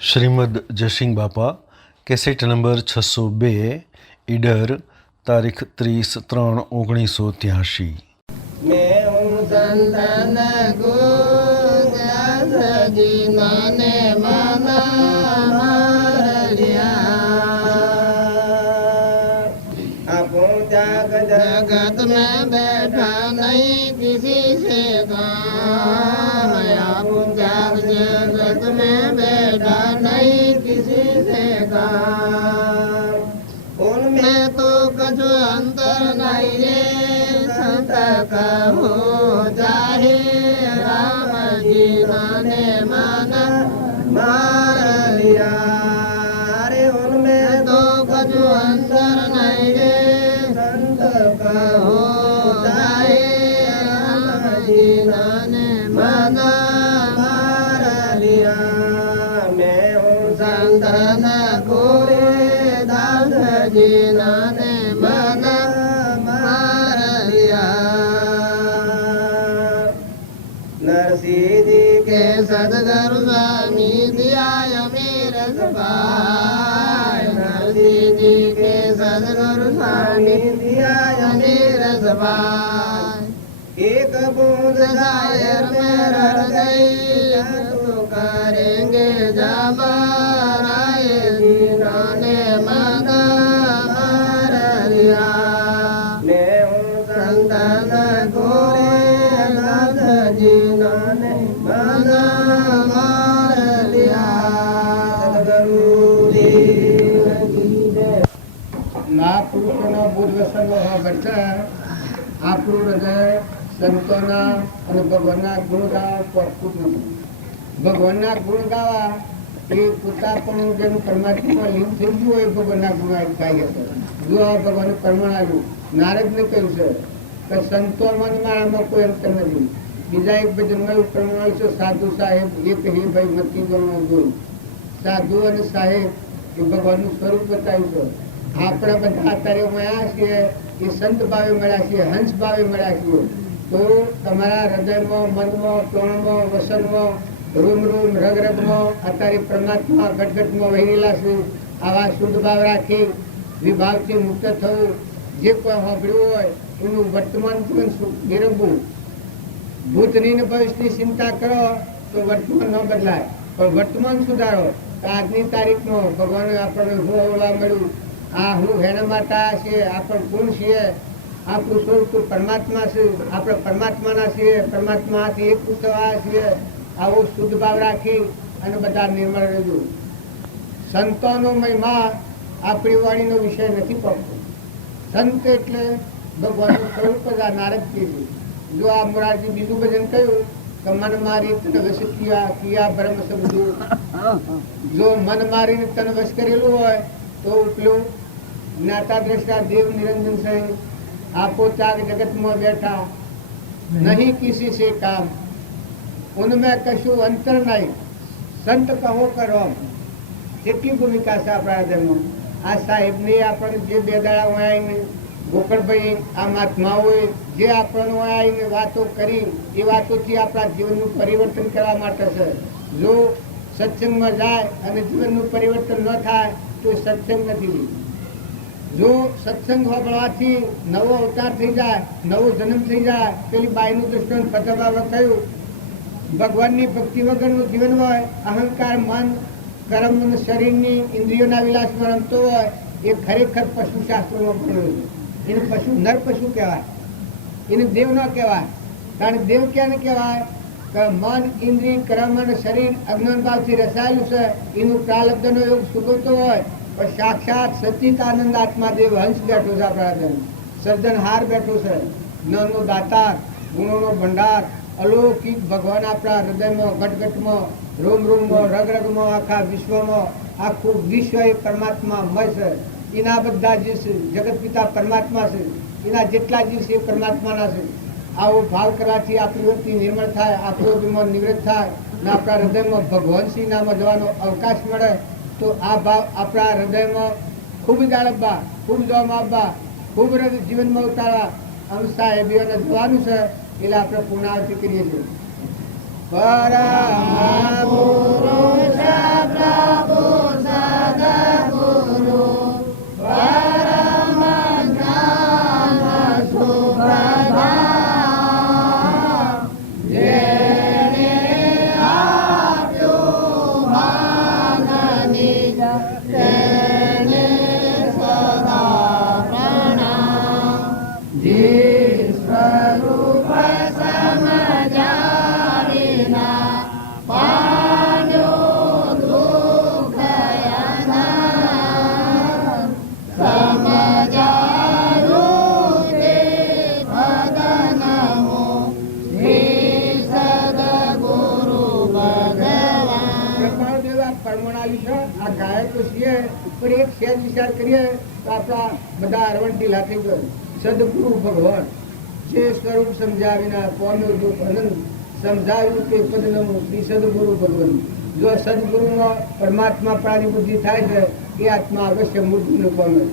શ્રીમદ જયસિંહ બાપા cassette number 602 Idar તારીખ 30/3/1983। मैं हूँ संतन गुरदास जिन्होंने माना मारिया आपो त्याग जगत में बैठा नहीं किसी से काम आपो त्याग जगत में बैठा नहीं किसी से काम उनमें तो कुछ अंतर नहीं रे संत कहो जाहे राम जी ने माना मार लिया रे उनमें तो कुछ अंतर नहीं रे संत कहो जाहे राम जी ने माना मार लिया मैं हूँ संतन गोरे दास जी ने माना नरसिंह जी के सदगुरु स्वामी दिया मेरे सभाय नरसिंह जी के सदगुरु स्वामी दिया मेरे सभाय एक बूंद शायर में रड़ गई तो करेंगे जबराए जिन्होंने माना मार लिया मैं हूँ संतन गोरे जिन्होंने माना मार लिया सदगुरु जी महापुरुषों बुद्ध वसनो घटता આપણું હૃદય સંતોના અને ભગવાનના ગુણ ગાવા પરકુટ નથી। ભગવાનના ગુણ ગાવા એ પોતાપણું જેનું પરમાત્મા લીન થઈ ગયું હોય ભગવાનના ગુણ ગાઈ હશે। જો આ ભગવાન પરમાણુ નારદને કહ્યું છે કે સંતો મનમાળામાં કોઈ અંતર નથી। બીજા એક ભજનમાં પ્રમાણ છે સાધુ સાહેબ એક હે ભાઈ મતી ગણો ગુરુ। સાધુ અને સાહેબ એ ભગવાનનું સ્વરૂપ બતાવ્યું છે। આપણે બધા અત્યારે મળ્યા છીએ એ સંત ભાવે મળ્યા છીએ, હંસ ભાવે મળ્યા છીએ। તો તમારા હૃદયમાં મનમાં પ્રાણમાં વસનમાં રૂમ રૂમ રગ રગમાં અત્યારે પરમાત્મા ઘટઘટમાં વહેલા છે। આવા શુદ્ધ ભાવ રાખી વિભાવથી મુક્ત થવું। જે કોઈ સાંભળ્યું હોય એનું વર્તમાન જીવન મેળવવું। ભૂતની ને ભવિષ્યની ચિંતા કરો તો વર્તમાન ન બદલાય, પણ વર્તમાન સુધારો। આજની તારીખમાં ભગવાને આપણને હું અવળા મળ્યું આ હું હેના માતા છીએ આપણ કોણ છીએ આપણું સ્વરૂપ પરમાત્મા છે આપણે પરમાત્માના છીએ પરમાત્માથી એક થવા છીએ। આવો શુદ્ધ ભાવ રાખી અને બધા નિર્મળ રહેજો। સંતોનો મહિમા આપણી વાણીનો વિષય નથી પડતો। સંત એટલે ભગવાનનું સ્વરૂપ જ આ નારદ કીધું। જો આ મોરારજી બીજું ભજન કહ્યું કે મન મારી તને વશ કિયા કિયા બ્રહ્મ સમજુ। જો મન મારીને તને વશ કરેલું હોય તો પેલું જ્ઞાતા દ્રષ્ટા દેવ નિરંજન સિંહ આપો त्याग जगत में बैठा नहीं किसी से काम उनमें कशु अंतर नहीं संत कहो करो। કેટલી ભૂમિકા છે આપણા હૃદયમાં। આ સાહેબને આપણે જે બે દાડા આવીને ગોકળભાઈ આ મહાત્માઓએ જે આપણને આવીને વાતો કરી એ વાતોથી આપણા જીવનનું પરિવર્તન કરવા માટે છે। જો સત્સંગમાં જાય અને જીવનનું પરિવર્તન ન થાય તો સત્સંગ નથી। જો સત્સંગ હોવાથી નવો અવતાર થઈ જાય નવો જન્મ થઈ જાય। પેલી બાઈનું દૃષ્ટાંત ફતેબાબા કહ્યું ભગવાનની ભક્તિ વગરનું જીવન હોય અહંકાર મન કર્મ શરીરની ઇન્દ્રિયોના વિલાસમાં રમતો હોય એ ખરેખર પશુશાસ્ત્રોમાં ભણ્યું છે। એને પશુ નર પશુ કહેવાય, એને દેવ ન કહેવાય। કારણ દેવ ક્યાં કહેવાય કે મન ઇન્દ્રિય કર્મ અને શરીર અજ્ઞાન ભાવથી રસાયેલું છે। એનું પ્રાલબ્ધનો યોગ સુગવતો હોય પણ સાક્ષાત સચ્ચિદાનંદ આત્મા દેવ હંસ બેઠો છે આપણા હૃદયમાં। સર્જનહાર બેઠો છે, જ્ઞાનનો દાતાર, ગુણોનો ભંડાર, અલૌકિક ભગવાન આપણા હૃદયમાં ઘટઘટમાં રોમ રોમમાં રગ રગમાં આખા વિશ્વમાં આખું વિશ્વ એ પરમાત્મામય છે। એના બધા જે છે જગત પિતા પરમાત્મા છે, એના જેટલા જીવ છે એ પરમાત્માના છે। આવો ભાવ કરવાથી આપણી વૃત્તિ નિર્મળ થાય, આપણું અભિમાન નિવૃત્ત થાય ને આપણા હૃદયમાં ભગવાન શ્રીનામાં જવાનો અવકાશ મળે। તો આ ભાવ આપણા હૃદયમાં ખૂબ જાળવવા, ખૂબ દોમ આપવા, ખૂબ જીવનમાં ઉતારવા આમ સાહેબીઓને જોવાનું છે। એટલે આપણે પૂર્ણાવતી કરીએ છીએ। પરમ પુરુષ પ્રમાણ આવ્યું છે. આ ગાયકો છીએ પણ એક સહેજ વિચાર કરીએ તો આપણા બધા અરવણ ઢીલા થઈ ગયો. સદગુરુ ભગવાન જે સ્વરૂપ સમજાવીને કોનું રૂપ અનંત સમજાવ્યું કે પદનમ શ્રી સદગુરુ ભગવાન. જો સદગુરુમાં પરમાત્મા પ્રાણી બુદ્ધિ થાય છે એ આત્મા અવશ્ય મૃત્યુનું પામે.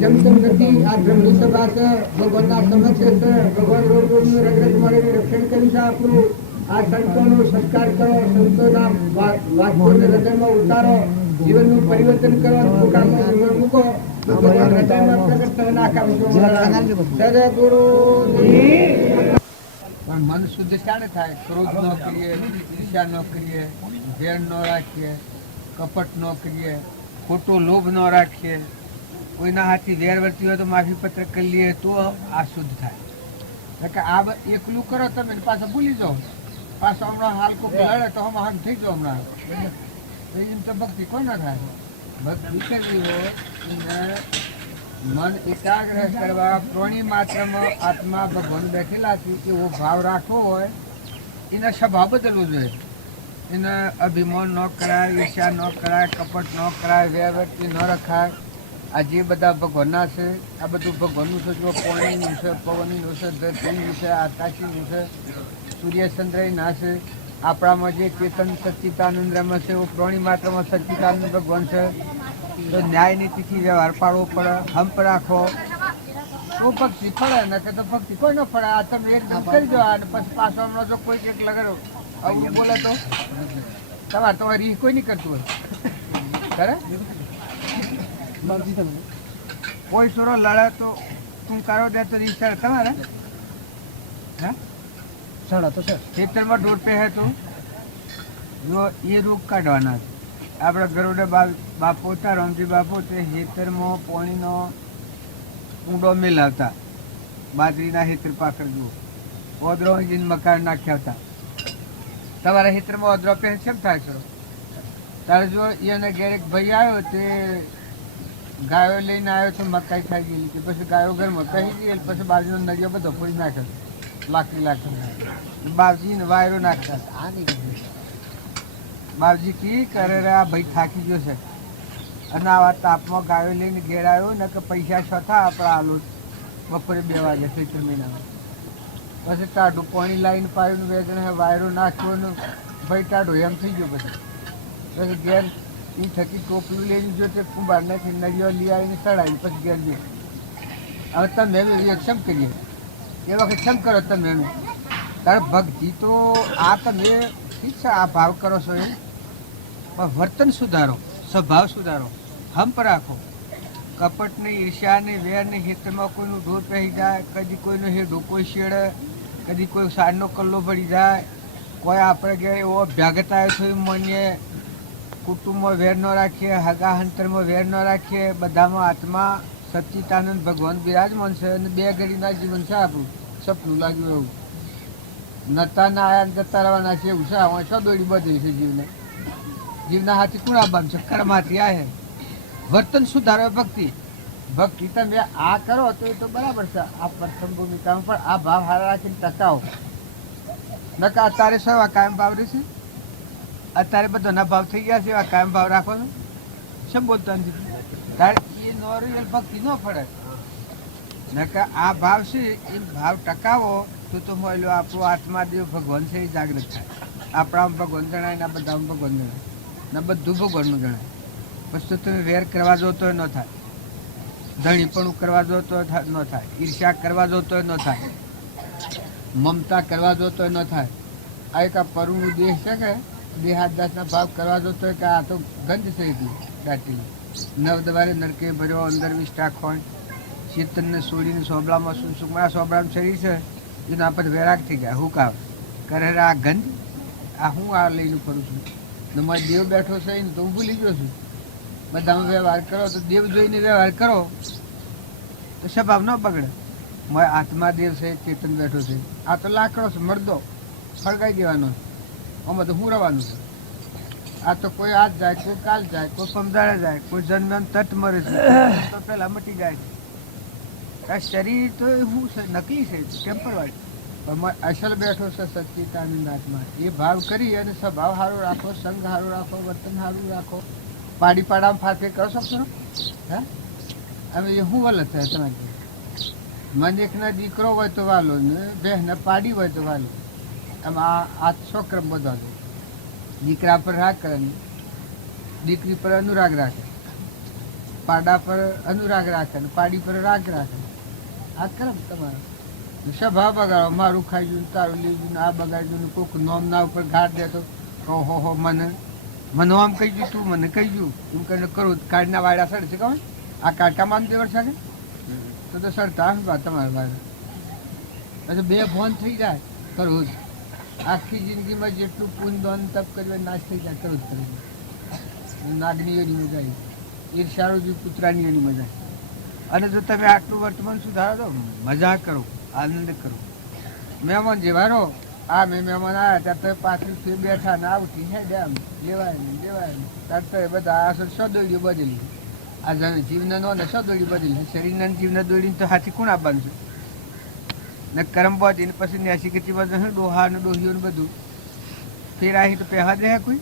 જમતમ નથી આ બ્રહ્મની સભા છે. ભગવાનના સમક્ષ છે. ભગવાન રોગનું રગરગ મળીને રક્ષણ કર્યું છે આપણું. આ સંતોનો સત્કાર કરો, સંતોના વાક્યોને હૃદયમાં ઉતારો, જીવનનું પરિવર્તન કરો, પોતાનું જીવન મૂકો તો ભગવાન હૃદયમાં પ્રગટ થવાના કામ સદગુરુ. પણ મન શુદ્ધ ક્યારે થાય? ક્રોધ ન કરીએ, ઈર્ષ્યા ન કરીએ, વેર ન રાખીએ, કપટ ન કરીએ, ખોટો લોભ ન રાખીએ, કોઈના હાથથી વેર વર્તી હોય તો માફી પત્ર કરી લઈએ તો આ શુદ્ધ થાય. કે આ એકલું કરો તમે પાછા ભૂલી જાઓ, પાછો હમણાં હાલ કોઈ લડે તો હમણાં હાલ થઈ જાઓ. હમણાં એમ તો ભક્તિ કોઈ ના થાય. ભક્તિ કરવી હોય મન એકાગ્ર કરવા, પ્રાણી માત્રમાં આત્મા ભગવાન બેઠેલા છે એવો ભાવ રાખવો હોય. એના સ્વભાવ બદલવો જોઈએ. એને અભિમાન ન કરાય, ઈર્ષ્યા ન કરાય, કપટ ન કરાય, વેરવર્તી ન રખાય. આ જે બધા ભગવાનના છે આ બધું ભગવાનનું છે. જો પાણીનું છે, પવનનું છે, ધરતીનું છે, આકાશીનું છે, સૂર્યચંદ્રના છે. આપણામાં જે ચેતન સચ્ચિદાનંદ રમે છે એવું પ્રાણી માત્રમાં સચ્ચિદાનંદ ભગવાન છે. તો ન્યાય નીતિથી વ્યવહાર પાડવો પડે, હંપ રાખો તો ભક્તિ ફળે. ને કે તો ભક્તિ કોઈ ન ફળે. આ તમે એકદમ કરી દો અને પછી પાછો હમણાં જો કોઈ એક લગાડો આવું બોલે તો તમારે રીહ કોઈ નહીં કરતું હોય ખરે. કોઈ છોરો લડે તો તું કરો દે તો રીહ ચડે તમારે. હે ચડા તો ખેતરમાં દોડ પે હે તો જો એ રોગ કાઢવાના છે. આપણા ગરુડા બાપો હતા, રામજી બાપુ, તે ખેતરમાં પાણીનો ઊંડો મેલાવતા. બાજરીના ખેતર પાકડ જુઓ, ઓદરો જીન મકાન નાખ્યા હતા. તમારા ખેતરમાં ઓદરો પે કેમ થાય છો? તારે જો એને ઘેર એક ભાઈ આવ્યો તે ગાયો લઈને આવ્યો તો મકાઈ ખાઈ ગયેલી. કે પછી ગાયો ઘરમાં કહી ગઈ, પછી બાજુનો નળિયો બધો ફોડી નાખ્યો, લાકડી બાપજીને વાયરો નાખતા. બાપજી કી કરે રે આ ભાઈ થાકી ગયો છે અને આવા તાપમાં ગાયો લઈને ઘેર આવ્યો ને કે પૈસા છ થા આપણે આલો બપોરે 2 વાગે ચૈત્ર મહિનામાં. પછી ટાઢું પાણી લાવીને પાયું, વેદને વાયરો નાખ્યો ને ભાઈ ટાઢો એમ થઈ ગયો. બધું પછી ઘેર એ થકી ટોપલું લઈને જો તે કુંભાર નાખી નળીઓ લઈ આવીને ચડાવી પછી ઘેર ગયો. હવે તમે ક્ષમ કરીએ એ વખત ક્ષમ કરો તમે એનું. તારે ભક્તિ તો આ તમે ઠીક છે આ ભાવ કરો છો એ, પણ વર્તન સુધારો, સ્વભાવ સુધારો, હંપ રાખો. કપટ ને, ઈર્ષ્યા ને, વેર ને, ખેતરમાં કોઈનું ઢોર પહેરી જાય, કદી કોઈનો હેડો કોઈ શેડે, કદી કોઈ સારનો કલ્લો ભરી જાય, કોઈ આપણે ઘેર એવો અભ્યાગત આવ્યો છો એમ માનીએ, કુટુંબમાં વેર ન રાખીએ, હગા હંતરમાં વેર ન રાખીએ. બધામાં આત્મા સચ્ચિદાનંદ ભગવાન બિરાજમાન છે અને 2 ઘડીના જીવન છે આપણું. સપનું લાગ્યું એવું નતાના આયા જતા રહેવાના છે એવું છે. હવે શું દોડી બધી છે જીવને? જીવના હાથી કુણા બામ છે? કર્માથી આ હે. વર્તન સુધારો ભક્તિ. ભક્તિ તમે આ કરો તો એ તો બરાબર છે આ પ્રથમ ભૂમિકામાં, પણ આ ભાવ હારા રાખીને ટકાવો. નકા અત્યારે શું આ કાયમ ભાવ રહેશે? અત્યારે બધાના ભાવ થઈ ગયા છે, આ કાયમ ભાવ રાખવાનો શું બોલતા નથી? તારે એ નોરિયલ ભક્તિ ન પડે. નકા આ ભાવ છે એ ભાવ ટકાવો તો મળ્યો આપણો આત્માદેવ ભગવાન છે એ જાગૃત થાય. આપણામાં ભગવાન જણાય ને આ બધામાં ભગવાન જણાય ને બધું ભગવાનનું જણાય. બસ તો તમે વેર કરવા જો તો ન થાય, ધણીપણું કરવા જો તો ન થાય, ઈર્ષ્યા કરવા જો તો ન થાય, મમતા કરવા જો તો ન થાય. આ એક આ પરુનું દેહ છે કે દેહાત જાતના ભાવ કરવા જો તો કે આ તો ગંધ છે એટલી દાટીની. નવ દવારે નરકે ભર્યો, અંદર વિષ્ટા ખોણ, ચેતનને છોડીને સોબળામાં શું સુખમાં સોબળામાં શરીર છે એના પર વેરાગ થઈ ગયા. હુકાવ કરે આ ગંધ આ હું આ લઈને ફરું છું ને મારો દેવ બેઠો છે ને તો હું ભૂલી ગયો છું. બધામાં વ્યવહાર કરો તો દેવ જોઈને વ્યવહાર કરો તો સ્વભાવ ન બગડે. મારા આત્મા દેવ છે, ચેતન બેઠો છે. આ તો લાકડો છે, મરદો ફળગાઈ દેવાનો. આમાં તો હું રહેવાનું છે. આ તો કોઈ આજ જાય, કોઈ કાલ જાય, કોઈ સમજાડે જાય, કોઈ જન્મ તટ મરે છે તો પેલા મટી જાય છે. આ શરીર તો એવું છે, નકલી છે, ટેમ્પરવારી. પણ અસલ બેઠો છે સચ્ચિદાનંદ આત્મા. એ ભાવ કરી અને સ્વભાવ સારો રાખો, સંગ સારો રાખો, વર્તન સારું રાખો. પાડી પાડામાં ફાફે કરો શકશો ને? હા, હવે એ શું વલત થાય તમારી? મન એકના દીકરો હોય તો વાલો ને બહેને પાડી હોય તો વાલો. આમાં આ છોકરા બધા દીકરા પર રાગ કરે, દીકરી પર અનુરાગ રાખે, પાડા પર અનુરાગ રાખે ને પાડી પર રાગ રાખે. આ કરમ તમારો સ્વભાવ બગાડો. મારું ખાઈ ગયું, તારું લીધું, આ બગાડ્યું, કોઈક નોમ ના ઉપર ઘાટ દે તો હો મને આમ કહી ગયું, તું મને કહી ગયું એમ કરીને કરું. કાઢના વાયડા સડે છે કહો. આ કાઢકામાં દેવર શકે તો સડતા તમારા વાયડા પછી બે ફોન થઈ જાય. કરવું જ આખી જિંદગીમાં જેટલું પૂન દોન તપ કર્યું નાશ થઈ જાય. કરવું જ કરવું. નાગની એની મજા આવી, ઈર્ષાળુ જે કૂતરાની એની મજા આવી. અને જો તમે આટલું વર્તમાન સુધારો તો મજા કરો, આનંદ કરો. મહેમાન જેવા રહો. આ મેં મહેમાન આવ્યા ત્યાં તો પાછળથી બેઠા ને આવતી હે ડેમ લેવાય ને ત્યાં તો બધા આ સદોડીઓ બદલી. આ જીવને નો ને સદોડી બદલી. શરીરના જીવને દોડીને તો હાથી કોણ આપવાનું છે? ને કરમ બોધીને પછી 80 ગતિ બધું ડોહા ને ડોહીઓ ને બધું ફેર આવી તો પહેવા દે કોઈ?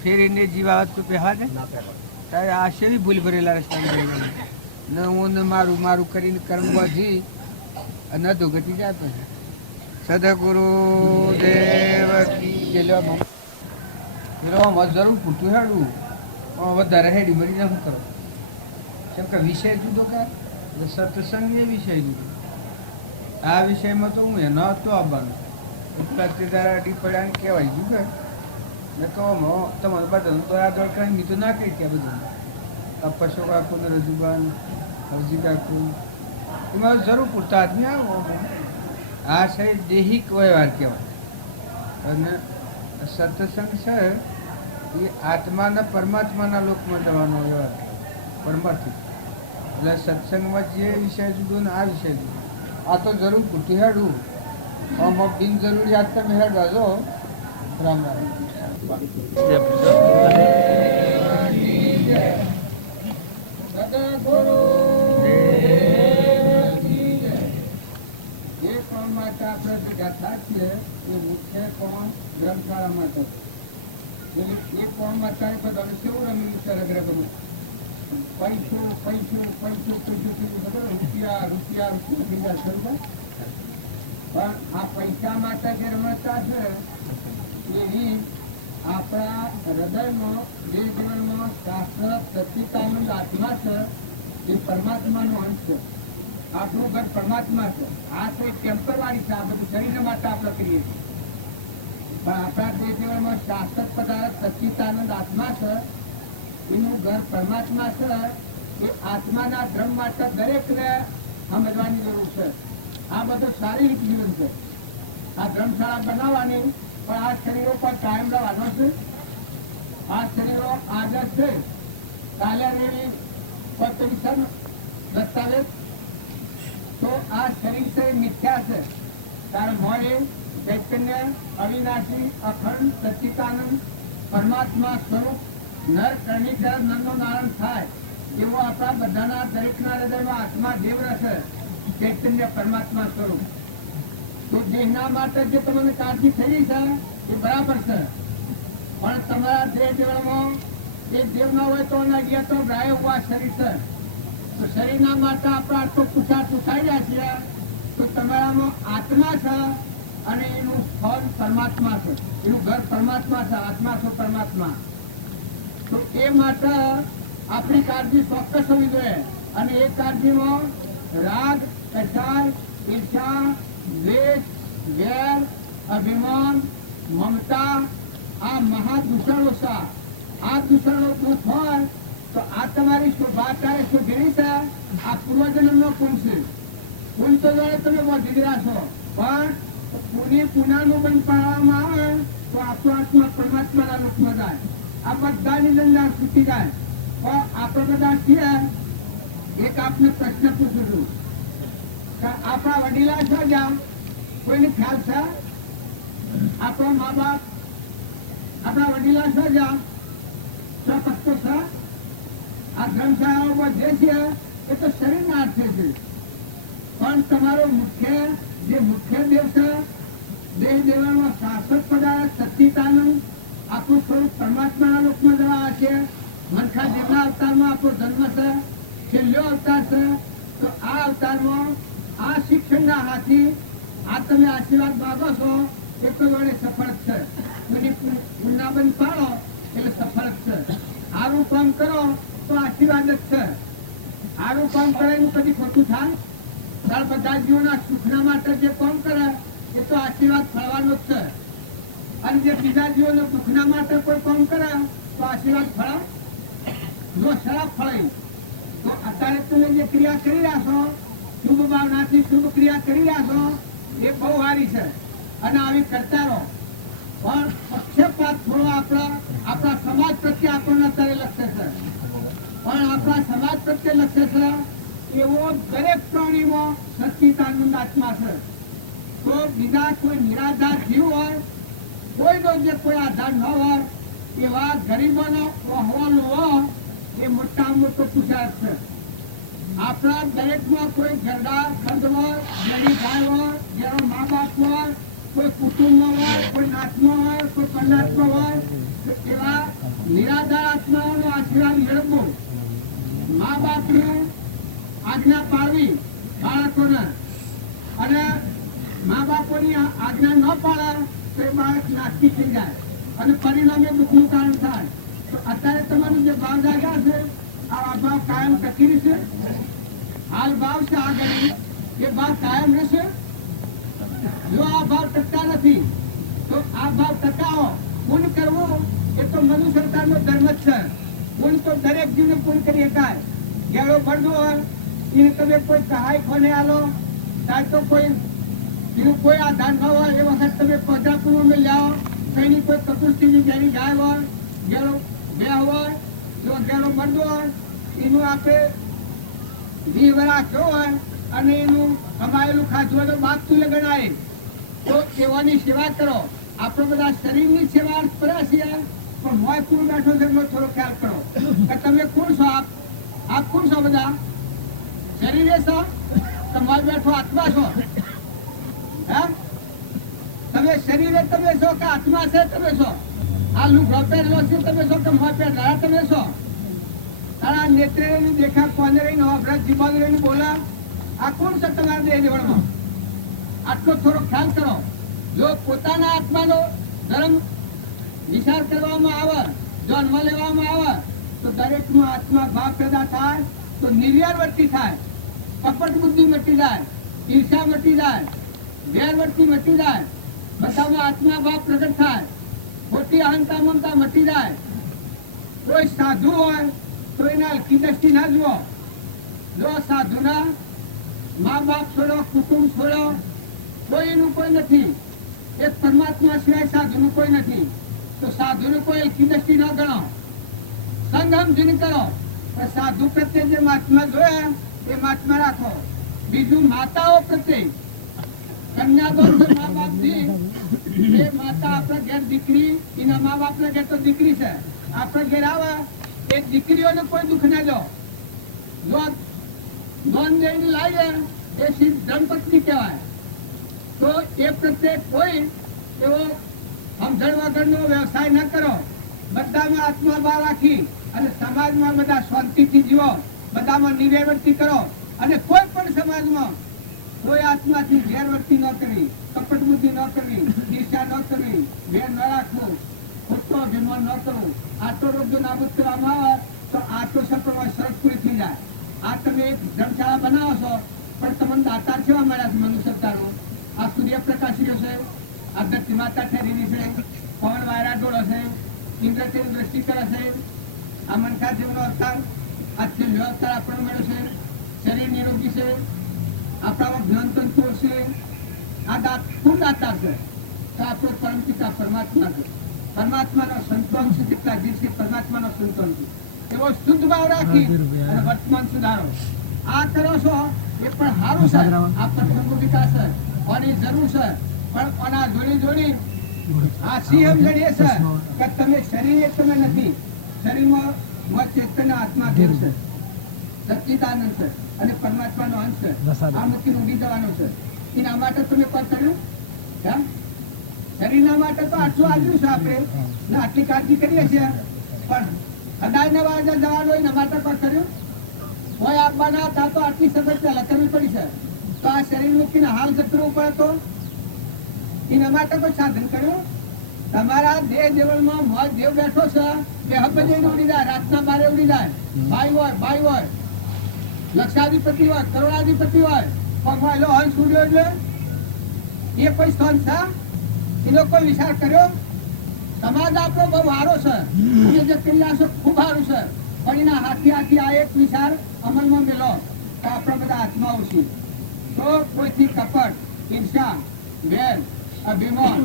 ફેર એને જીવ આવે તો પહેવા દે? ત્યારે આ શેવી ભૂલ ભરેલા રસ્તામાં ને હું ને મારું કરીને કર્મ બોધી અને અધોગતિ જાય પછી. સદગુરુ દેવ કી જય. જરૂર પૂછતું હેડું પણ વધારે હેડી મરી ના શું કરો? કેમ કે વિષય જુદો કે સત્સંગ એ વિષય જુદો. આ વિષયમાં તો હું એનો હતો આવવાનો અડી પડ્યા ને કહેવાય ગયું કે ને કહો તમારે બધા તો આગળ કાંઈ મેં તો ના કહી ત્યાં બધું પશો કાકું ને રજુબાન હરજી કાકું એમાં જરૂર પૂરતા આદમી આવો. આ છે દેહિક વ્યવહાર કહેવાય. અને સત્સંગ છે એ આત્માના પરમાત્માના લોકમાં જવાનો વ્યવહાર પરમાર્થી. એટલે સત્સંગમાં જે વિષય જુદો ને આ વિષય જુદો. આ તો જરૂર પૂરતી હેડવું. આમાં બિનજરૂરિયાત તમે હેડવા જો. રામ રામ. માટે આપણે ભેગા થાય છીએ એ મુખ્ય કોણ ગ્રંથશાળા માટે. એ કોણ માટે બધાને કેવું રમી છે રગરગમાં પૈસું રૂપિયા થઈ જાય ખરું. પણ આ પૈસા માટે જે રમતા છે એવી આપણા હૃદયમાં જે જીવનમાં શાસ્ત્ર સચ્ચિદાનંદ આત્મા છે એ પરમાત્માનો અંશ છે. આપણું ઘર પરમાત્મા છે. આ તો એક ટેમ્પરવારી છે. આ બધું શરીર માટે આપણે કરીએ છીએ. પણ આપણા જે જીવનમાં શાશ્વત પદાર્થ સચ્ચિદાનંદ આત્મા છે એનું ઘર પરમાત્મા છે. એ આત્માના ધર્મ માટે દરેકને સમજવાની જરૂર છે. આ બધું શારીરિક જીવન છે. આ ધર્મશાળા બનાવવાની પણ આ શરીરો પર કાયમ રહેવાનો છે. આ શરીરો આજે છે કાલે રેવી પત્રિશન દસ્તાવેજ તો આ શરીર છે મિથ્યા છે. કારણ મોડે ચૈતન્ય અવિનાશી અખંડ સચ્ચિદાનંદ પરમાત્મા સ્વરૂપ નર કરણી નરનો નારાયણ થાય એવો આપણા બધાના દરેકના હૃદયમાં આત્મા દેવ રહેશે. ચૈતન્ય પરમાત્મા સ્વરૂપ. તો દેહના માટે જે તમને કાળજી થઈ છે એ બરાબર છે. પણ તમારા દેહ જીવનમાં એ દેવ ના હોય તો ગયા તો ગાય ઉવા શરીર છે. તો શરીરના માટે આપણે આટલું પૂછાઈ જાય છે તો તમારામાં આત્મા છે અને એનું ફળ પરમાત્મા છે. એનું ઘર પરમાત્મા છે. આત્મા છે પરમાત્મા. તો એ માટે આપણી કાળજી ચોક્કસ હોવી જોઈએ. અને એ કાળજીમાં રાગ, કસાય, ઈર્ષા, દ્વેષ, વેર, અભિમાન, મમતા આ મહાદૂષણો છે. આ દૂષણો દૂધ હોય તો આ તમારી શોભા ત્યારે શોધેલી છે. આ પૂર્વજન્મનો પુલ છે. પુલ તો જાણે તમે વધી રહ્યા છો પણ પુણે પુનાનું બંધ પાડવામાં આવે તો આપણો આત્મા પરમાત્માના લોકમાં જાય. આ બધાની અંદર છૂટી જાય. પણ આપણે બધા છીએ. એક આપને પ્રશ્ન પૂછું છું કે આપણા વડીલા છો જ્યાં કોઈને ખ્યાલ છે? આપણા મા બાપ આપણા વડીલા છો જ્યાં પત્તો છે. આ ધર્મશાળાઓ જે છે એ તો શરીરના અર્થે છે. પણ તમારો મુખ્ય દેવ છે દેહ દેવાનો શાશ્વત પદાર્થ સચ્ચિદાનંદ આપણું સ્વરૂપ પરમાત્માના લોકમાં જવા છે. મનખા દેવના અવતારમાં આપણો જન્મ છે. છેલ્લો અવતાર છે. તો આ અવતારમાં આ શિક્ષણના હાથી આ તમે આશીર્વાદ માગો છો એ તો વડે સફળ છે. પુણ્યાબંધ પાડો એટલે સફળ છે. સારું કામ કરો તો આશીર્વાદ જ છે. સારું કામ કરે એનું કદી ખોટું થાય? તાર બધા જીવોના સુખના માટે જે કામ કરે એ તો આશીર્વાદ ફળવાનો જ છે. અને જે બીજા જીવોના દુઃખના માટે કોઈ કામ કરે તો આશીર્વાદ ફળે? જો શરાબ ફળે તો અત્યારે તમે જે ક્રિયા કરી રહ્યા છો શુભ ભાવનાથી શુભ ક્રિયા કરી રહ્યા છો એ બહુ સારી છે અને આવી કરતા રહો. પણ પક્ષપાત થોડો આપણા સમાજ પ્રત્યે આપણને અત્યારે લક્ષ્ય છે. પણ આપણા સમાજ પ્રત્યે લક્ષ્ય છે એવો દરેક પ્રાણીમાં સચ્ચિદાનંદ આત્મા છે. તો બીજા કોઈ નિરાધાર જીવ હોય કોઈનો જે કોઈ આધાર ન હોય એવા ગરીબોનો અહેવાલ હોય એ મોટા મોટો પુરુષાર્થ છે. આપણા દરેકમાં કોઈ ઘરડા ખંડ હોય ગરીબ ભાઈ હોય જેનો મા બાપ હોય કોઈ કુટુંબમાં હોય કોઈ નાથમાં હોય કોઈ પરનાથમાં હોય તો એવા નિરાધાર આત્માઓનો આશીર્વાદ મેળવવો. મા બાપને આજ્ઞા પાડવી બાળકોને અને મા બાપોની આજ્ઞા ન પાડે તો એ બાળક નાસ્તિક થઈ જાય અને પરિણામે દુઃખનું કારણ થાય. તો અત્યારે તમારું જે ભાવ જાગ્યા છે આ ભાવ કાયમ ટકી રહેશે. હાલ ભાવ છે આગળ એ ભાવ કાયમ રહેશે. જો આ ભાવ ટકતા નથી તો આ ભાવ ટકાવો. પૂન કરવું એ તો મનુ સરકારનો ધર્મ જ છે. પૂન તો દરેક જીવને પૂન કરી શકાય. ગેળો ભરજો હોય એને તમે કોઈ સહાય કોને આલો ત્યારે તો કોઈ આધાર ન હોય એ વખત તમે પંજરાપુરમાં જાઓ કઈની કોઈ કપૂરસીની જેની ગાય હોય ગેળો બે હોય જો ગેળો ભરજો હોય એનું આપણે 20 વર્ષ રાખ્યો હોય અને એનું કમાયેલું ખાધું હોય તો બાપ તુલ્ય ગણાય. તો એવાની સેવા કરો. આપણે બધા શરીરની સેવા કર્યા છીએ પણ મોય કોણ બેઠો છે એનો થોડો ખ્યાલ કરો કે તમે કોણ છો? આપ કોણ છો? બધા શરીરે છો? તમારે બેઠો આત્મા છો? હે તમે શરીરે તમે છો કે આત્મા છે તમે છો? આ લુગડો પહેરેલો છે તમે છો કે મોય પહેરેલા તમે છો? તારા નેત્રે દેખા કોને રહીને અભ્રત જીવાન રહીને બોલા આ કોણ છે તમારા દેહ દેવળમાં? આટલો થોડો ખ્યાલ કરો. જો પોતાના આત્માનો ધર્મ વિચાર કરવામાં આવે જન્મ લેવામાં આવે તો દરેકનો આત્મા ભાવ પેદા થાય તો નિર્વ્યારવર્તી થાય. કપટ બુદ્ધિ મટી જાય, ઈર્ષા મટી જાય, વેરવર્તી મટી જાય, બધામાં આત્મા ભાવ પ્રગટ થાય, ખોટી અહંતા મમતા મટી જાય. કોઈ સાધુ હોય તો એના હલકી દ્રષ્ટિ ના જુઓ. જો સાધુના મા બાપ છોડો કુટુંબ છોડો કોઈનું કોઈ નથી. એક પરમાત્મા સિવાય સાધુનું કોઈ નથી. તો સાધુનું કોઈ હલકી દ્રષ્ટિ ન ગણો. સંગમ જીન કરો. સાધુ પ્રત્યે જે મહાત્મા જોયા એ મહાત્મા રાખો. બીજું માતાઓ પ્રત્યે કન્યાદાન મા બાપ દી એ માતા આપણા ઘેર દીકરી એના મા બાપના ઘેર તો દીકરી છે આપણે ઘેર આવે એ દીકરીઓને કોઈ દુઃખ ના દો. જો નોંધ લઈને લાવીએ એ સિદ્ધ ધર્મપત્ની કહેવાય. તો એ પ્રત્યે કોઈ એવો સમજણ વગરનો વ્યવસાય ન કરો. બધામાં આત્માભાવ રાખી અને સમાજમાં બધા શાંતિથી જીવો. બધામાં નિર્વૃત્તિ કરો અને કોઈ પણ સમાજમાં કોઈ આત્માથી ગેરવર્તી ન કરવી, કપટ બુદ્ધિ ન કરવી, ઈર્ષા ન કરવી, વેર ન રાખવું, ખોટો અભિમાન ન કરવું. આટલો રોગ જો નાબૂદ કરવામાં આવે તો આટલો સફળ શરત પૂરી થઈ જાય. આ તમે એક ધર્મશાળા બનાવો છો પણ તમને દાતાર કેવા મળ્યા છે? મનુષ્ય અવતારો. આ સૂર્યપ્રકાશ રહ્યો છે, આ ધરતી માતા ઠેરીની છે, પવન વાયરા ડોળો છે, ઇન્દ્ર તેની દ્રષ્ટિ કરે છે, આ મનખા જીવનો અવતાર, આ છેલ્લો અવતાર આપણને મળ્યો છે. શરીર નિરોગી છે, આપણામાં જ્ઞાન તંતુઓ છે, આ શું દાતા છે? તો આપણો પરમ પિતા પરમાત્મા છે. પરમાત્માનો સંતોન છે, જેટલા દિવસે પરમાત્માનો સંતોન છે એવો શુદ્ધ ભાવ રાખી અને વર્તમાન સુધારો આ કરો છો એ પણ સારું છે. આ પ્રસંગો વિકાસ છે, આની જરૂર છે, પણ આના જોડી આ સિંહ જડીએ છે કે તમે શરીર તમે નથી, શરીરમાં ચેતન આત્મા દેવ છે, સચ્ચિદાનંદ છે અને પરમાત્માનો અંશ છે. આ મૂકીને ઉડી જવાનો છે. એના માટે તમે કોઈ કર્યું? શરીરના માટે તો આટલું આવ્યું છે આપણે ને આટલી કાળજી કરીએ છીએ, પણ કદાચ નવા જવાનું એના માટે કોઈ કર્યું કોઈ આપવાના હતા તો આટલી સતત પહેલા કરવી પડી છે. તો આ શરીર મૂકીને હાલ જતરવું પડે તો એના માટે કોઈ સાધન કર્યું? તમારા દેહ દેવળમાં મોજ દેવ બેઠો છે, બે હબજે ઉડી જાય, રાતના બારે ઉડી જાય, બાઈ હોય, લક્ષાધિપતિ હોય, કરોડાધિપતિ હોય, પગમાં એલો હંસ ઉડ્યો એટલે એ કોઈ સ્થાન છે? એનો કોઈ વિચાર કર્યો? સમાજ આપણો બહુ સારો છે, જે પેલા છે ખૂબ સારું છે, પણ એના હાથી આ એક વિચાર અમલમાં મેલો તો આપણા બધા હાથમાં આવશે. તો કોઈથી કપટ, ઈર્ષા, વેર, અભિમાન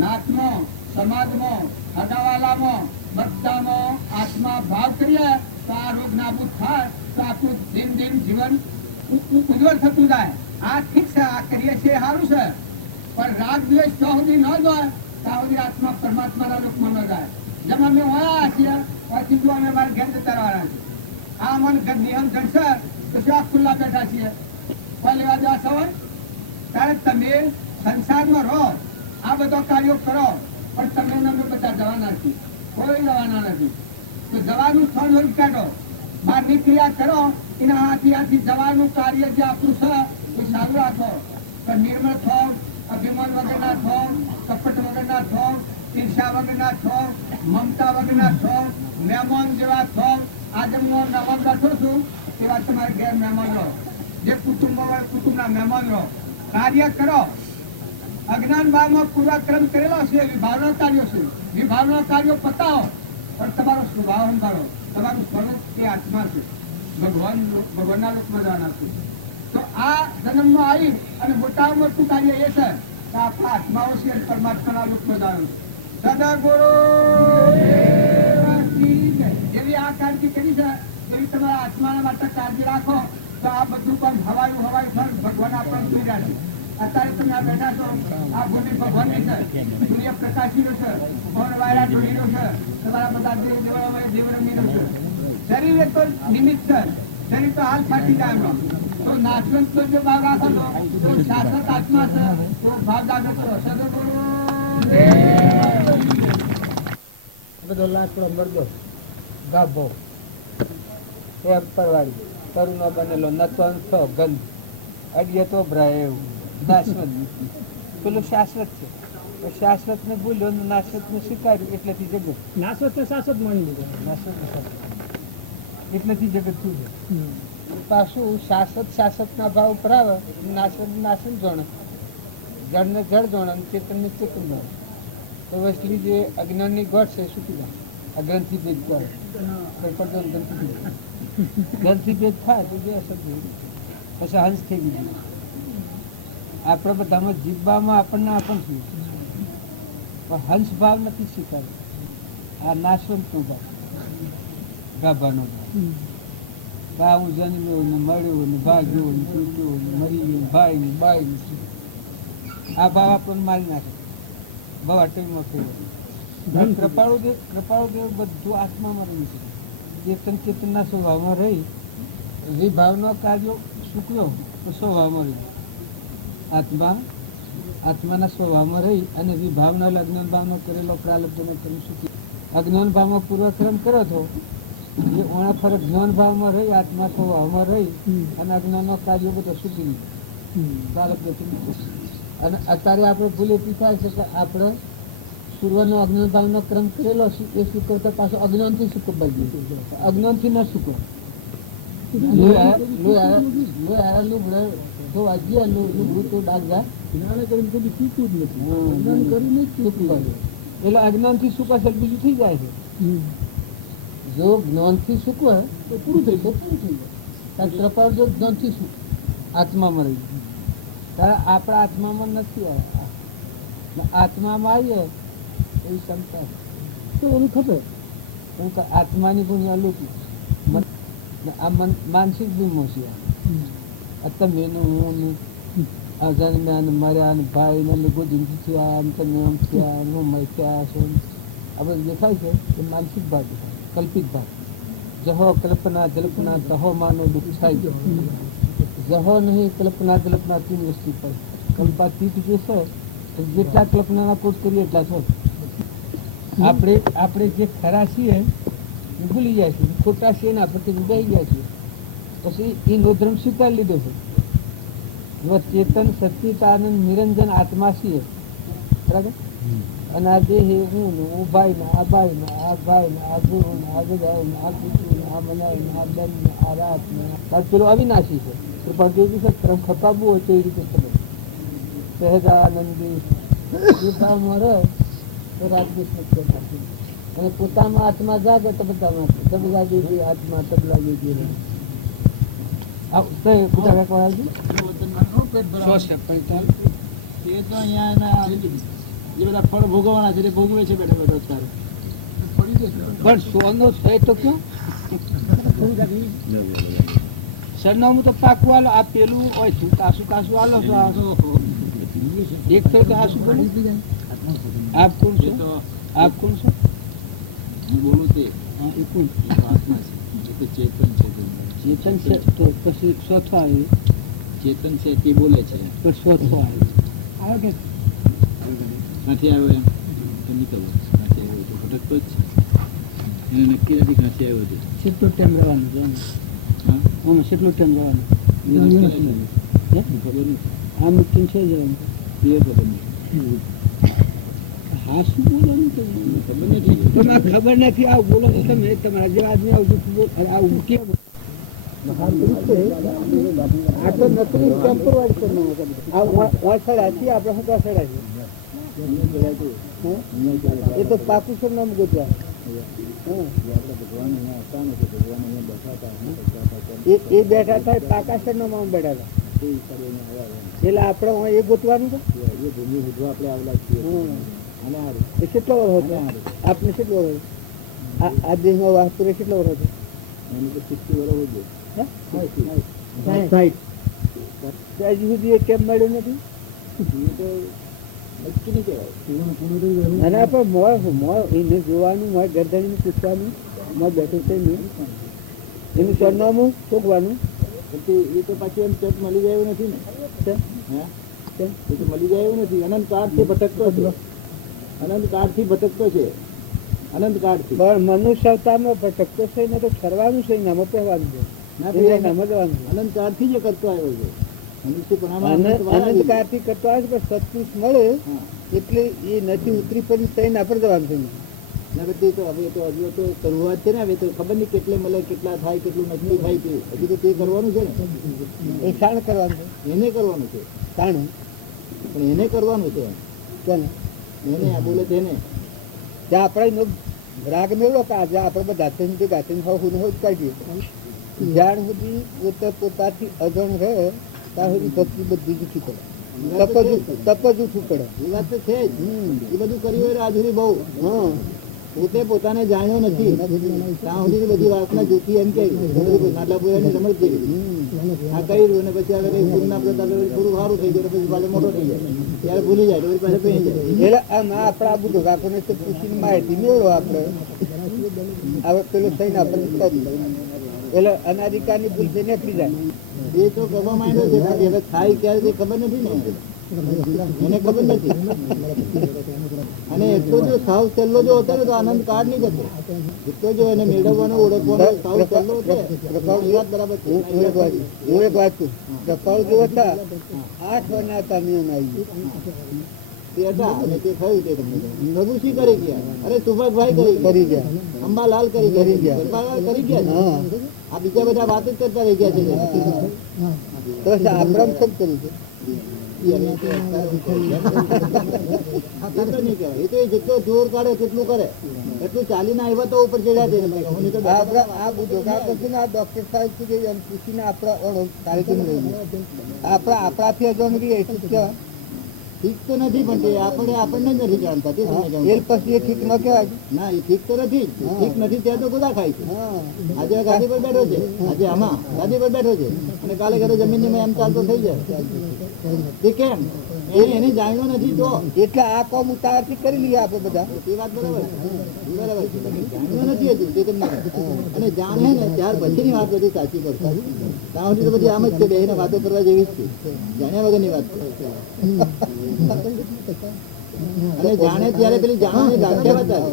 નાતમાં, સમાજમાં, હગાવાલામાં બધામાં આત્મા ભાવ કરીએ તો આ રોગ નાબૂદ થાય, તો આપણું દિન જીવન ઉજ્જવળ થતું જાય. આ ઠીક છે, આ કરીએ છીએ સારું છે, પણ રાગ દ્વેષ જ્યાં સુધી ન જાય ત્યાં સુધી આત્મા પરમાત્માના લોકમાં ન જાય. જેમ અમે હોયા છીએ પછી જો અમે મારા ઘેર જતા રહેવાના છે. આ મન નિયમ જણશે તો શું ખુલ્લા બેઠા છીએ કોઈ લેવા દેવા સવાય? ત્યારે તમે સંસારમાં રહો, આ બધા કાર્યો કરો, પણ તમે અમે બધા જવાના નથી, કોઈ જવાના નથી. તો જવાનું સ્થળ હોય કાઢો, બહારની ક્રિયા કરો, એના હાથી જવાનું કાર્ય જે આપણું છે એ સારું રાખો. પણ નિર્મળ થો, અભિમાન વગરના થો, કપટ વગરના થો, ઈર્ષા વગરના થો, મમતા વગરના થો, મહેમાન જેવા થો. આજે હું મહેમાન બેઠો છું એવા તમારે ઘેર મહેમાન રહો, જે કુટુંબમાં હોય કુટુંબના મહેમાન રહો. કાર્ય કરો, અજ્ઞાન ભાવમાં પૂર્વક્રમ કરેલો છે, વિભાવના કાર્યો છે, વિભાવના કાર્યો પતાવો, પણ તમારો સ્વભાવ સંભાળો. તમારું સ્વરૂપ એ આત્મા છે, ભગવાનના લોકમાં જવાના છે. તો આ જન્મમાં આવી અને મોટામાં મોટું કાર્ય એ છે કે આપણા આત્માઓ છે અને પરમાત્માના લોકમાં જવાનું છે. સદગુરુ જેવી આ કાળજી કરી છે એવી તમારા આત્માના માટે કાળજી રાખો, તો આ બધું પણ હવાયું ભગવાન આપણને જોઈ રહ્યા છે. અત્યારે તમે આ બેઠા છો, આ ભૂમિ ભગવાનની છે, સૂર્ય પ્રકાશીનો છે, પવન વાયરા ધૂળીનો છે, તમારા બધા દેવરમીનો છે. શરીર એ તો નિમિત્ત છે, શરીર તો હાલ ફાટી જાય એમાં. તો નાશવંત તો જો ભાવ રાખો તો શાશ્વત આત્મા છે, તો ભાવ દાદો છો. સદગુરુ બધો લાકડો મરદો ગાભો એમ પરવાડી તરુનો બનેલો નતો ગંધ અડીએ તો ભરાય એવું નાશવંત. પેલું શાશ્વત છે, તો શાશ્વત ને ભૂલ્યો નાશવત ને સ્વીકાર્યું એટલેથી જગત. નાશવત ને શાશ્વત માની લીધું, એટલેથી જગત થયું છે. પાછું શાશ્વત ના ભાવ ઉપર આવે, નાશવત જોણે, જળ ને જળ જોણે, ચેતન ને ચેતન જોણે. તો વસલી જે અજ્ઞાનની ગોઠ છે સુકી જાય. આ ગ્રંથિ ભેદ કરે, ગ્રંથિ ભેદ થાય તો બે શબ્દ પછી હંસ થઈ ગયું. આપણે બધામાં જીવવામાં આપણને આપણ છું, પણ હંસ ભાવ નથી સ્વીકાર્યો. આ નાશવંતનો ભાવ, ગાભાનો ભાવ. હું જન્મ્યો ને મળ્યો ને ભાગ્યો ને તૂટ્યો ને મરી ગયો, ભાઈ ને બાઈ ને, આ ભાવ આપણને મારી નાખે. ભાવ અટેમાં થઈ ગયો. કૃપાળુદેવ બધું આત્મામાં રહી છે. ચેતનના સ્વભાવમાં રહી વિભાવનો કાર્યો સૂક્યો તો સ્વભાવમાં રહી. આત્માના સ્વભાવમાં રહી અને વિભાવના અજ્ઞાન ભાવનો કરેલો પ્રાલબ્ધનો કરી શકી. અજ્ઞાન ભાવમાં પૂર્વક્રમ કર્યો હતો એ ઓણા ફરક જ્ઞાન ભાવમાં રહી, આત્મા સ્વભાવમાં રહી અને અજ્ઞાનનો કાર્યો બધો સૂકી પ્રાલબ્ધથી. અને અત્યારે આપણે ભૂલ એટલી થાય છે કે આપણે પૂર્વનો અજ્ઞાન ભાવનો ક્રમ કરેલો છે એ શું કરતા પાછો અજ્ઞાનથી શું બદલી અજ્ઞાનથી ન શું કરો એટલે અજ્ઞાનથી શું કરશે બીજું થઈ જાય છે. જો જ્ઞાનથી સુકવે તો પૂરું થઈ જાય. કૃપા જો જ્ઞાનથી સુખ આત્મામાં રહી તારા આપણા આત્મામાં નથી આવ્યા. આત્મામાં આવીએ એવી ક્ષમતા છે. તો એની ખબર કેમ કે આત્માની ગુણ અલૌકિક છે. આ માનસિક ગુણો છે. આ તમે હું અજાણ્યા ને માર્યા ને ભાઈ ને ગોદી થયા ને તમે આમ થયા હું થયા છો આ બધું દેખાય છે એ માનસિક ભાગ દેખાય, કલ્પિત ભાગ. જહો કલ્પના જલ્પના તહો માનો દુઃખ થાય. જહો નહીં કલ્પના જલ્પના તીન વસ્તુ પર કલ્પાતીત જે છે જેટલા કલ્પનાના કોટ કરીએ એટલા છો. આપણે જે ખરા છીએ એ ભૂલી જાય છે, ખોટા છીએ ને આપણે બેસી જાય છે. પછી એ નોધર્મ સ્વીકારી લીધો છે. ચેતન સચિત આનંદ નિરંજન આત્મા છીએ બરાબર. અને આ દેહ હું ને હું ભાઈ ને આ ભાઈ ને આ ભાઈ ને આ ગુરુ ને આ ગજાય ને આ કુટું ને આ મલાઈ ને આ બેન ને આ રાત ને પેલો અવિનાશી છે. કૃપા દેવી છે ક્રમ ખપાવવું હોય તો એ રીતે ખબર સહેજાનંદી ગીતામાં રહે તો રાજગીત અને પોતામાં આત્મા જાગે તો બધામાં તબલા જેવી આત્મા તબલા જેવી ફળ ભોગવવાના છે ભોગવે છે બેઠા બેઠા અત્યારે. પણ સોનો છે તો ક્યાં સરનામું તો પાકું આલો. આ પેલું હોય શું કાસું કાસું આલો તો એક થયું તો આ શું બોલું આપ કોણ છો? આપ કોણ છો? હું બોલું તે આત્મા છે, ચેતન છે. ચેતન છે તો પછી ચોથો આવે. ચેતન છે તે બોલે છે પણ ચોથો આવે કે ક્યાંથી આવ્યો એમ નીકળવો ક્યાંથી આવ્યો તો ભટકતો જ છે. એને નક્કી નથી ક્યાંથી આવ્યો છે. કેટલો ટાઈમ રહેવાનું છે? હા કેટલો ટાઈમ રહેવાનું ખબર નથી. આ મુક્તિ છે જવાનું એ ખબર નથી. હા શું બોલવાનું ખબર નથી. ખબર નથી આવું બોલો તો તમે તમારા જેવા આદમી આવું આવું કેમ આ તો નકલી ટેમ્પરરી છે. આપણે શું પાછળ એ તો પાકું છે નામ ગોતવા. એ બેઠા થાય પાકા સરનામાં બેઠા હતા એટલે આપણે એ ગોતવાનું છે. આપણે આવેલા છીએ. એ કેટલો વર્ષ હતો આપને? કેટલો વર્ષ આ દેશમાં વાસ્તુરે કેટલો વર્ષ હતો? એને તો 60 વર્ષ હજુ સુધી એ કેમ મળ્યો નથી? અને એને જોવાનું મારે ગરદણીને પૂછવાનું મારે બેઠું છે નહીં એનું સરનામું શોધવાનું. એ તો પાછું એમ ચેક મળી જાય એવું નથી ને. હા એ તો મળી જાય એવું નથી. અનંત કાળથી ભટકતો છે. અનંત કાળથી ભટકતો છે. અનંત કાળથી પણ મનુષ્ય અવતારમાં ભટકતો છે ને તો ઠરવાનું છે નામ પહેવાનું છે. અનંત કાળથી જે કરતો આવ્યો છે. અનંત કાળથી કરતો આવે છે પણ સત્પુરુષ મળે એટલે એ નથી ઉતરી પડી થઈને આપણે જવાનું છે. નથી તો હવે તો હજુ તો શરૂઆત છે ને. હવે તો ખબર નહીં કેટલે મળે કેટલા થાય કેટલું નક્કી થાય તે હજુ તો તે કરવાનું છે ને. એ શાણ કરવાનું છે. એને કરવાનું છે શાણ પણ એને કરવાનું છે. કોને? એને આ બોલે તેને જ્યાં આપણે રાગ મેળવો કે આજે આપણે બધા ગાતે હું હોય કાઢીએ જ્યાં સુધી પોતે પોતાથી અગણ રહે ત્યાં સુધી ભક્તિ બધી જૂઠી પડે. તપ જૂઠું પડે. એ વાત તો છે જ. એ બધું કર્યું હોય આજ સુધી બહુ. હા પોતે પોતાને જાણ્યો નથી ત્યાં સુધી બધી વાતના જૂઠી એમ કે નાટલા પૂરાની સમજ કરી આ કર્યું અને પછી આગળ પૂરના પ્રતાપ થોડું સારું થઈ ગયું પછી પાછળ મોટો થઈ જાય ત્યારે ભૂલી જાય તો પાછળ પહેરી જાય. એટલે આમાં આપણે આ બધું રાખોને તો પૂછીને માહિતી મેળવો આપણે હવે પેલું થઈને આપણે કરી એટલે અનાધિકારની ભૂલ થઈ નીકળી જાય. એ તો કરવા માંડ્યો છે હવે થાય ક્યારે તે ખબર નથી ને એને ખબર નથી. અને એટલો જો સાવ સહેલો જો હતો ને તો આનંદ કાર્ડ નહીં જતો. એટલો જો એને મેળવવાનો ઓળખવાનો સાવ સહેલો છે. બરાબર છે. હું એક વાત છું પ્રભાવ જો હતા 8 વર્ષના હતા નિયમ આવી તે હતા અને તે થયું તે તમને પ્રભુશ્રી કરી ગયા. અરે સુભાષભાઈ કરી ગયા. અંબાલાલ કરી ગયા. કરી ગયા. આ બીજા બધા વાત જ કરતા રહી ગયા છે. આશ્રમ સબ કરી છે. નથી આવે. આ તો નહીં કહેવાય. એ તો એ જેટલો જોર કાઢે તેટલું કરે, એટલું ચાલીને આવ્યા તો ઉપર ચડ્યા છે. આ જોગા પછી આ ડોક્ટર સાહેબ પૂછીને આપણા કાર્યક્રમ આપણાથી અજવણી એટલું જ કહેવાય. ઠીક તો નથી, પણ આપણને જ નથી જાણતા. એ પછી એ ઠીક ન કહેવાય. ના, એ ઠીક તો નથી. ઠીક નથી ત્યાં તો ગોદા ખાય છે. આજે ગાદી પર બેઠો છે, આજે આમાં ગાદી પર બેઠો છે, અને કાલે ઘરે જમીનની એમ ચાલતો થઈ જાય. તે કેમ? એને જાણ્યો નથી તો એટલે આ કોમ ઉતારથી કરી લઈએ આપણે બધા. એ વાત બરાબર બરાબર છે. જાણ્યો નથી હજુ તે તમને, અને જાણે ને ત્યાર પછીની વાત બધી સાચી પડશે. ત્યાં સુધી તો બધી આમ જ છે, બેને વાતો કરવા જેવી જ છે. જાણ્યા વગરની વાત છે. અને જાણે ત્યારે પેલી જાણવાની વ્યાખ્યા બતાવે.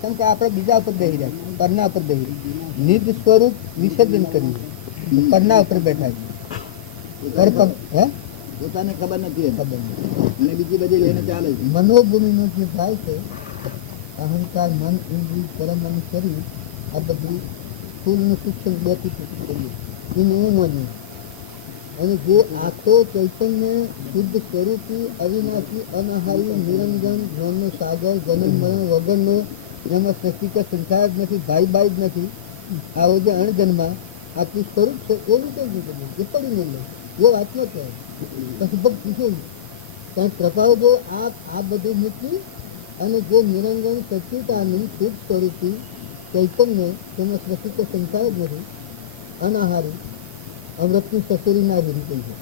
કેમ કે આપણે બીજા ઉપર બેસી રહ્યા, પરના ઉપર બેસી રહ્યા. નિજ સ્વરૂપ વિસર્જન કર્યું, પરના ઉપર બેઠા છે. પોતાને ખબર નથી, ખબર અને બીજી બધી લઈને ચાલે છે. મનોભૂમિનું જે થાય છે, અહંકાર, મન, ઇન્દ્રિય, પરમ અને શરીર, આ બધું સ્થૂલનું શિક્ષણ બેથી કરીએ એનું હું માન્યું. અને જે આખો ચૈતન્ય શુદ્ધ સ્વરૂપી, અવિનાશી, અનાહારી, નિરંજન, જ્ઞાનનો સાગર, જન્મ મરણ વગરનો, એમાં શક્તિ કે સંસાર જ નથી, ભાઈ જ નથી, આવો જે અણજન્મા આટલું સ્વરૂપ છે, એવું કઈ નહીં. એ પડી નહીં લે એ વાત ન કહેવાય. પછી ભક્તિ શું? કારણ પ્રભાવ જો આ બધું મૂકી અને જે નિરંજન સચિતાનું શુદ્ધ સ્વરૂપી ચૈતન્ય, તેમાં શક્તિ કે સંસાર જ નથી, અનાહારી, અમૃતની સસુરી ના ભરી ગઈ છે.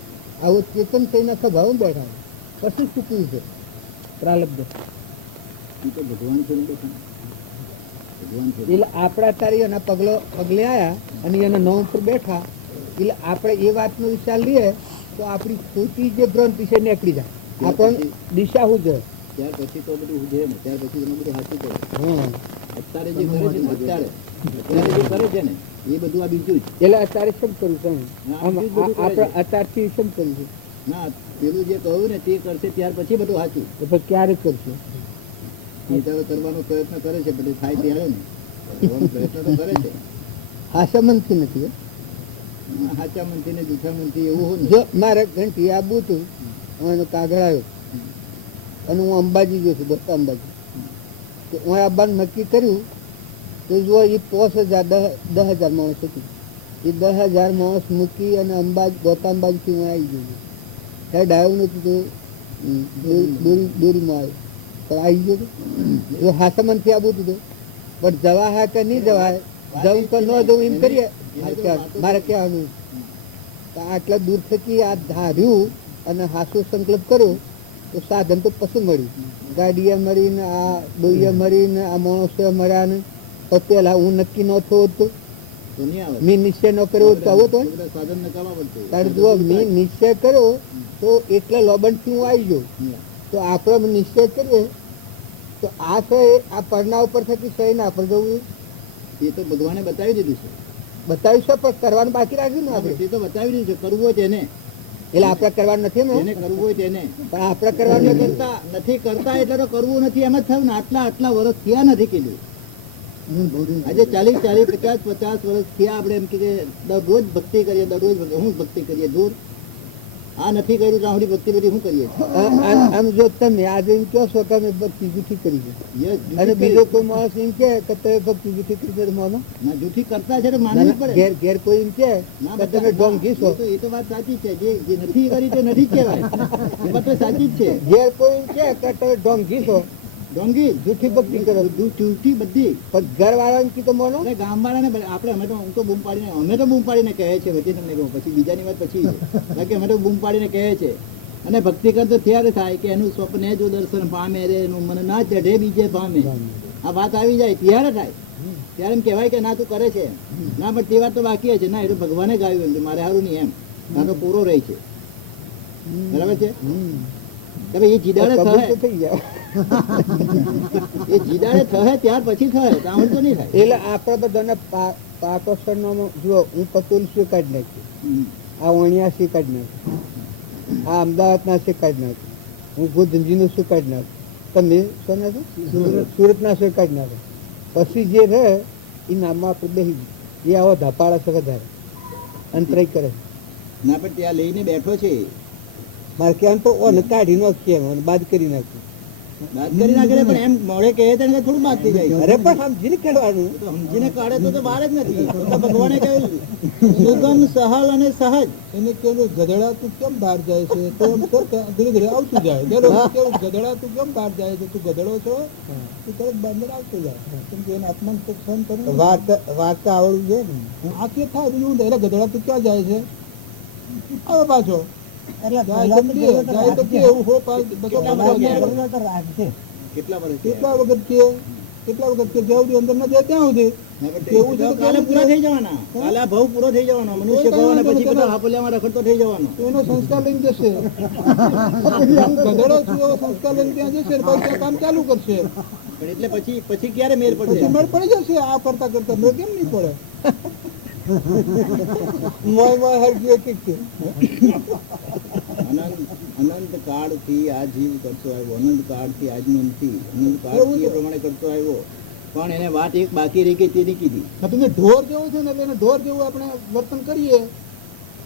આવો ચેતન થઈને સ્વભાવ બેઠા પછી ચૂકવું છે પ્રાલબ્ધ. ભગવાન છે, એટલે આપણા તારી એના પગલે આવ્યા અને એના નવ ઉપર બેઠા. એટલે આપણે એ વાતનો વિચાર લઈએ તો આપણી ખોટી જે ભ્રાંતિ છે નીકળી જાય. આપણને દિશા શું છે ત્યાર પછી તો બધું છે ને, ત્યાર પછી બધું સાચું કરે. અત્યારે જે કરે છે ને, અત્યારે જે કરે છે ને એ બધું આ બીજું જ. એટલે અત્યારે શમ કરું છે, આપણે અત્યારથી શમ કર્યું છે. ના, પેલું જે કહ્યું ને તે કરશે ત્યાર પછી બધું સાચું. તો પછી ક્યારે કરશે? કરવાનો પ્રયત્ન કરે છે, બધું થાય ત્યારે ને પ્રયત્ન તો કરે છે. હાચા મનથી નથી, હાચા મનથી ને જૂઠા મનથી એવું હોય. જો મારે ઘંટી આબુ હતું, એનો કાગળ આવ્યો અને હું અંબાજી ગયો છું, બસ અંબાજી. તો હું આવવાનું નક્કી કર્યું તો જો એ 10,000 માણસ હતી. એ 10,000 માણસ મૂકી અને ગોતા અંબાજીથી હું આવી ગયો. ત્યારે ડાયો નથી તો દોરીમાં આવ્યો પણ આવી ગયો. જો હાસમનથી આવું હતું પણ જવા કે નહીં જવાય, જવું કે ન જવું એમ કરીએ. મારે કહેવાનું આટલા દૂર થકી આ ધાર્યું અને હાસો સંકલ્પ કર્યો તો સાધન તો પછી મળ્યું. ગાડીએ મળીને, આ ડોઈએ મળીને, આ માણસો મળ્યા ને તો પેલા હું નક્કી ન થયો હતું, મેં નિશ્ચય ન કર્યો તો આવો તો તારે જો મેં નિશ્ચય કર્યો તો એટલા લોબનથી હું આવી ગયો. તો આપણે નિશ્ચય કરીએ તો આ છે આ પરના ઉપર થકી સહી ના પર જવું એ તો ભગવાને બતાવી દીધું છે. બતાવ્યું છે પણ કરવાનું બાકી રાખ્યું ને આપણે. એ તો બતાવી દીધું છે, કરવું હોય તેને. એટલે આપણે કરવાનું નથી ને, એને કરવું હોય તેને. પણ આપણે કરવાનું નથી કરતા એટલે તો કરવું નથી એમ જ થયું ને. આટલા વર્ષ થયા નથી કીધું. આજે 40, 50 વર્ષ થયા આપણે એમ કે દરરોજ ભક્તિ કરીએ, દરરોજ હું ભક્તિ કરીએ. દૂર આ નથી કર્યું ત્યાં સુધી ભક્તિ બધી શું કરીએ આમ. જો તમે આજે એમ કહો છો કે અમે ભક્તિ જૂઠી કરી છે, અને બીજો કોઈ માણસ એમ કે તમે ભક્તિ જૂઠી કરી છે, માનો ના જૂઠી કરતા છે માનવી પડે. ઘેર કોઈ એમ કે તમે ઢોંગી છો, એ તો વાત સાચી છે. જે નથી કરી તે નથી કહેવાય, એ વાત તો સાચી જ છે. ઘેર કોઈ એમ કે તમે ઢોંગી છો, ઢોંગી જૂઠી ભક્તિ કરો, જૂઠી બધી. પણ ઘર વાળાને કીધું માનો, ગામ વાળાને આપણે અમે તો બૂમ પાડીને કહે છે. પછી તમને કહું, પછી બીજાની વાત પછી બાકી અમે તો બૂમ પાડીને કહે છે. અને ભક્તિ કરતો ત્યારે થાય કે એનું સ્વપ્ને જો દર્શન પામે રે, એનું મન ના ચઢે બીજે પામે. આ વાત આવી જાય ત્યારે થાય. ત્યારે એમ કહેવાય કે ના તું કરે છે. ના, પણ તે વાત તો બાકી છે. ના, એ તો ભગવાને ગાયું એમ મારે સારું નહીં એમ. ના તો પૂરો રહે છે. બરાબર છે. તમે એ જીદાડે થઈ જાય, એ જીદાડે થશે ત્યાર પછી થશે, ત્યાં તો નહીં થાય. એટલે આપણે બધાને પાકોસરનો જુઓ, હું પતુલ સ્વીકારી નાખ્યું, આ વણિયા સ્વીકારી નાખ્યું, આ અમદાવાદના સ્વીકારી નાખ્યું, હું ગોધનજીનું સ્વીકારી નાખ્યું, તમે સોના છો સુરતના સ્વીકારી નાખ્યું. પછી જે રહે એ નામમાં આપણે બેસી ગયું. એ આવો ધપાડા છે વધારે અંતરાય કરે. ના પણ ત્યાં લઈને બેઠો છે, મારે ક્યાં તો ઓને કાઢી નાખીએ અને બાદ કરી નાખ્યું. વાત કરી નાખે છે, પણ એમ મોડે કહે છે ને થોડું બાદ થઈ જાય. અરે પણ સમજીને કાઢવાનું. તો સમજીને કાઢે તો બહાર જ નથી. તો ભગવાને કહ્યું સુગમ સહલ અને સહજ. એને કેવું ગધેડા તું કેમ બહાર જાય છે, તો એમ કર કે ધીરે ધીરે આવતું જાય. કેવું ગધેડા તું કેમ બહાર જાય છે, તું ગધેડો છો, તું તરત બાંધર આવતો જાય. કેમ કે એને આત્માને તો સહન કરવું. વાર્તા આવડવું છે ને, આ કે થાય બીજું એટલે ગધેડા તું ક્યાં જાય છે, આવે પાછો. કેટલા વખત કે જ્યાં સુધી અંદર ન જાય ત્યાં સુધી એવું છે. કાલે પૂરા થઈ જવાના, કાલે ભાવ પૂરો થઈ જવાનો, મનુષ્ય ભાવ અને પછી પેલો હાપોલિયામાં રખડતો થઈ જવાનો. એનો સંસ્કાર લઈને જશે. ગધેડો છું એવો સંસ્કાર લઈને ત્યાં જશે, પછી ત્યાં કામ ચાલુ કરશે. પણ એટલે પછી ક્યારે મેળ પછી પડશે? મેળ પડી જશે. આ કરતા કરતા મેળ કેમ નહીં પડે? મોય મોય હરજી એક એક છે. અનંત કાળથી આ જીવ કરતો આવ્યો, અનંત કાળથી આજનો નથી, અનંત કાળથી એ પ્રમાણે કરતો આવ્યો. પણ એને વાત એક બાકી રહી ગઈ, તેની કીધી. તમે ઢોર જેવું છે ને, એટલે એને ઢોર જેવું આપણે વર્તન કરીએ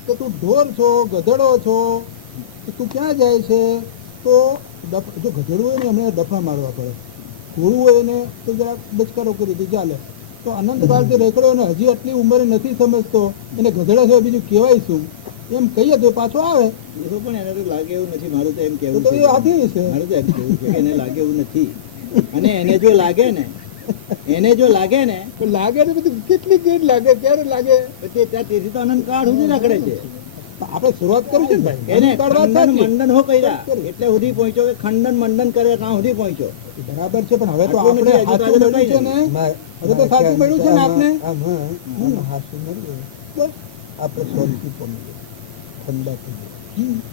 કે તું ઢોર છો, ગધેડો છો, તું ક્યાં જાય છે, તો જો ગધેડું હોય ને એમને ડફા મારવા પડે, ઘોડું હોય એને તો જરાક બચકારો કરી દે ચાલે. તો અનંત કાળથી રેકડ્યો ને હજી આટલી ઉંમરે નથી સમજતો, એને ગધેડા છે બીજું કહેવાય શું એમ કહીએ તો પાછો આવે. એ પણ એને તો લાગે એવું નથી. મારું તો એમ કેવું તો એ હાથી છે. મારું તો એમ કેવું છે કે એને લાગે એવું નથી. અને એને જો લાગે ને તો લાગે ને બધું કેટલી કેટ લાગે, ક્યારે લાગે, પછી ત્યાં તેથી તો અનંત કાળ સુધી રખડે છે. આપણે શરૂઆત કરી છે ને ભાઈ. એને કાઢવા ખંડન સાચી. મંડન હો કર્યા એટલે સુધી પહોંચ્યો કે ખંડન મંડન કરે ત્યાં સુધી પહોંચ્યો. બરાબર છે, પણ હવે તો આટલું આપણે નથી, હજુ તો સાચું આગળ મળ્યું છે ને, હવે તો સાચું મળ્યું છે ને આપને. બસ આપણે શાંતિ પામીએ, ઠંડા થઈ જાય,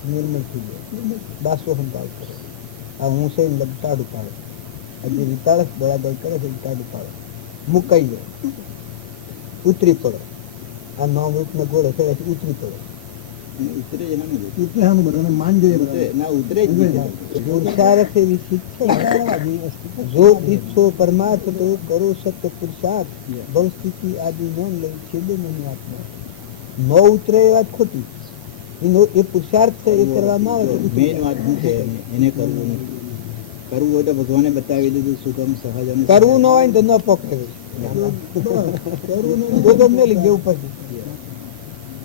નિર્મળ થઈ જાય, દાસો સંભાળ કરે. આ હું છે લગતાડ ઉપાડે, હજી વિતાળસ બરાબર કરે છે, વિતાડ ઉપાડે, મુકાઈ જાય, ઉતરી પડે. આ નવ રૂપને ગોળે ચડે છે, ઉતરી પડે. ઉતરે જ ના બધાને માન જોઈએ. ના ઉતરે જ નહીં. પુરુષાર્થ से विकसित है। जो ઈચ્છો પરમાર્થ તો કરો સત્ય પુરુષાર્થ, ભવ સ્થિતિ આદિ નોંધ લઈ છેદે નહીં આત્મા. ન ઉતરે એ વાત ખોટી. એ પુરુષાર્થ છે એ કરવામાં આવે તો મેઇન વાત શું છે, એને કરવું નથી. કરવું હોય તો ભગવાને બતાવી દીધું સુગમ સહજ અને કરવું ન હોય ને તો ન પકડે. કરવું તો તમને લઈ જવું પછી.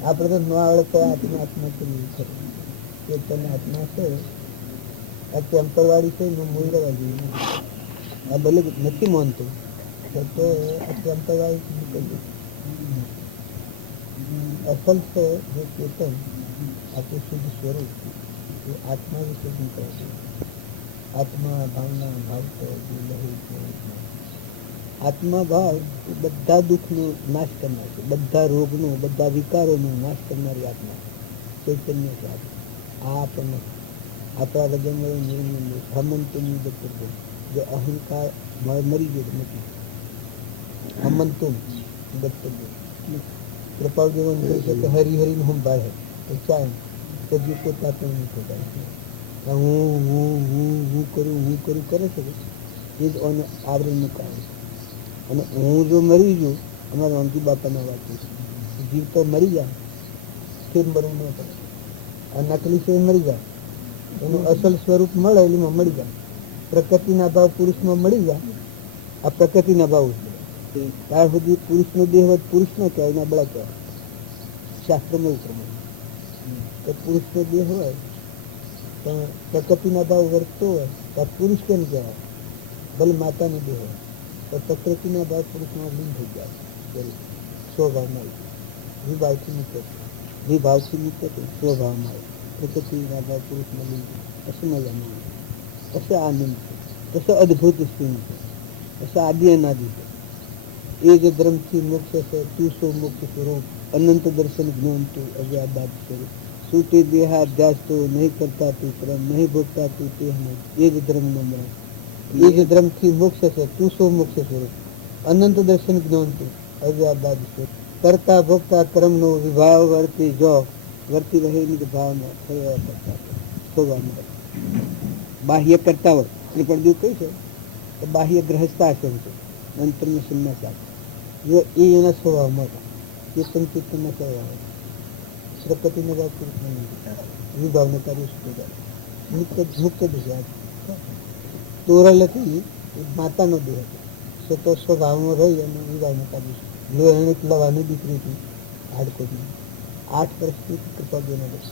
આપણે તો ન આવડે તો આત્મા આત્મા તો નહીં કરે. એ તને આત્મા છે આ ટેમ્પરવાળી છે ને મોઈરવા જોઈએ. આ ભલે નથી માનતું તો આ ટેમ્પરવાળી નીકળી અસલ છે જે ચેતન આપણું શુદ્ધ સ્વરૂપ એ આત્મા વિશે શું કહે છે. આત્મા ભાવના ભાવ તો આત્મા ભાવ એ બધા દુઃખનો નાશ કરનાર છે, બધા રોગનો, બધા વિકારોનો નાશ કરનારી આત્મા ચૈતન્ય છે. આ આપણને આપણા હૃદયમાં નિર્મળ હમંતુની ગતિ, જો અહંકાર મરી ગયો નથી. હમંતુમ ગતિ કૃપા જીવન કહે છે કે હરિહરિ હું ભાઈ તો ચાય કદી પોતા પણ નહીં ખોટાય. હું કરું કરે છે એ જ આવરણનું કારણ છે. અને હું જો મરી ગયું, અમારા અંકી બાપાના વાત છે, જીવ તો મરી જાય, ફેર મરવું ન પડે. આ નકલી છે મરી જાય, એનું અસલ સ્વરૂપ મળે એમાં મળી જાય. પ્રકૃતિના ભાવ પુરુષમાં મળી જાય. આ પ્રકૃતિના ભાવ ત્યાર સુધી પુરુષનો દેહ હોય પુરુષ ન કહેવાય, એના બળા કહેવાય. શાસ્ત્રમાં એવું પ્રમાણે તો પુરુષનો દેહ હોય પણ પ્રકૃતિના ભાવ વર્તતો હોય તો પુરુષ કેમ કહેવાય. ભલે માતાનો દેહ હોય તો પ્રકૃતિના ભાવ પુરુષમાં લીન થઈ જાય. સ્વભાવમાં વિભાવથી નીકળે, વિભાવથી નીકળે સ્વભાવમાં આવે. प्रकृति पुरुष में ऐसे मजा नहीं, ऐसे आनंद है, ऐसे अद्भुत स्थिति है, ऐसे आदि अनादि है. ये जो धर्म थी मोक्ष से तू सो मोक्ष स्वरूप अनंत दर्शन ज्ञान तू अव्याबाद स्वरूप सूटे देहाध्यास तो नहीं करता तू कर्म नहीं भोगता तू ते हमें. ये जो धर्म नंबर ये जो धर्म थी मोक्ष से तू सो मोक्ष स्वरूप अनंत दर्शन ज्ञान तू अव्याबाद स्वरूप करता भोगता कर्म नो विभाव वर्ती जो વર્તી રહેલી ભાવના થયા કરતા સ્વભાવમાં બાહ્ય કરતા હોય એટલે પડદું કહ્યું છે કે બાહ્ય ગ્રહસ્થાશ્રમ છે, અંતરનો સંન્યાસ. જો એ એના સ્વભાવમાં ચેતન ચેતનના સ્વભાવ પ્રકૃતિના ભાવ પુરુષ મિલન વિભાવના કાર્ય સુધા મુક્ત દિશા તોરલથી માતાનો દેહ હતો તો સ્વભાવમાં રહી અને વિભાવના કાર્ય લોહીને લવાની દીકરીથી હાડકોટની 8 વર્ષની કૃપા દેના બસ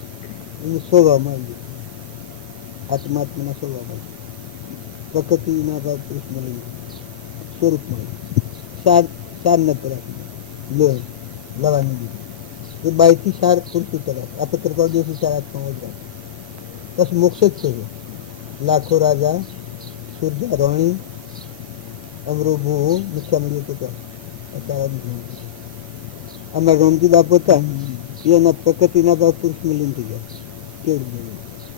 એને સ્વભાવમાં આવી આત્માત્માના સ્વભાવમાં પ્રકૃતિના ભાવ પુરુષ મળી સ્વરૂપમાં ચાર નત રાખી લોહી લવાની દીકરી એ બાઈથી 4 પુરુષ તરફ આપણે કૃપા દેથી 4 આત્માઓ જ રાખે બસ મોક્ષ જ છે લાખો રાજા સૂર્ય રોણી અમરો ભૂ મુખ્ય મળ્યો તો અમારા રોમજી બાપુ હતા એના પ્રકૃતિના ભાવ પુરુષ મિલન થઈ ગયા કેવડું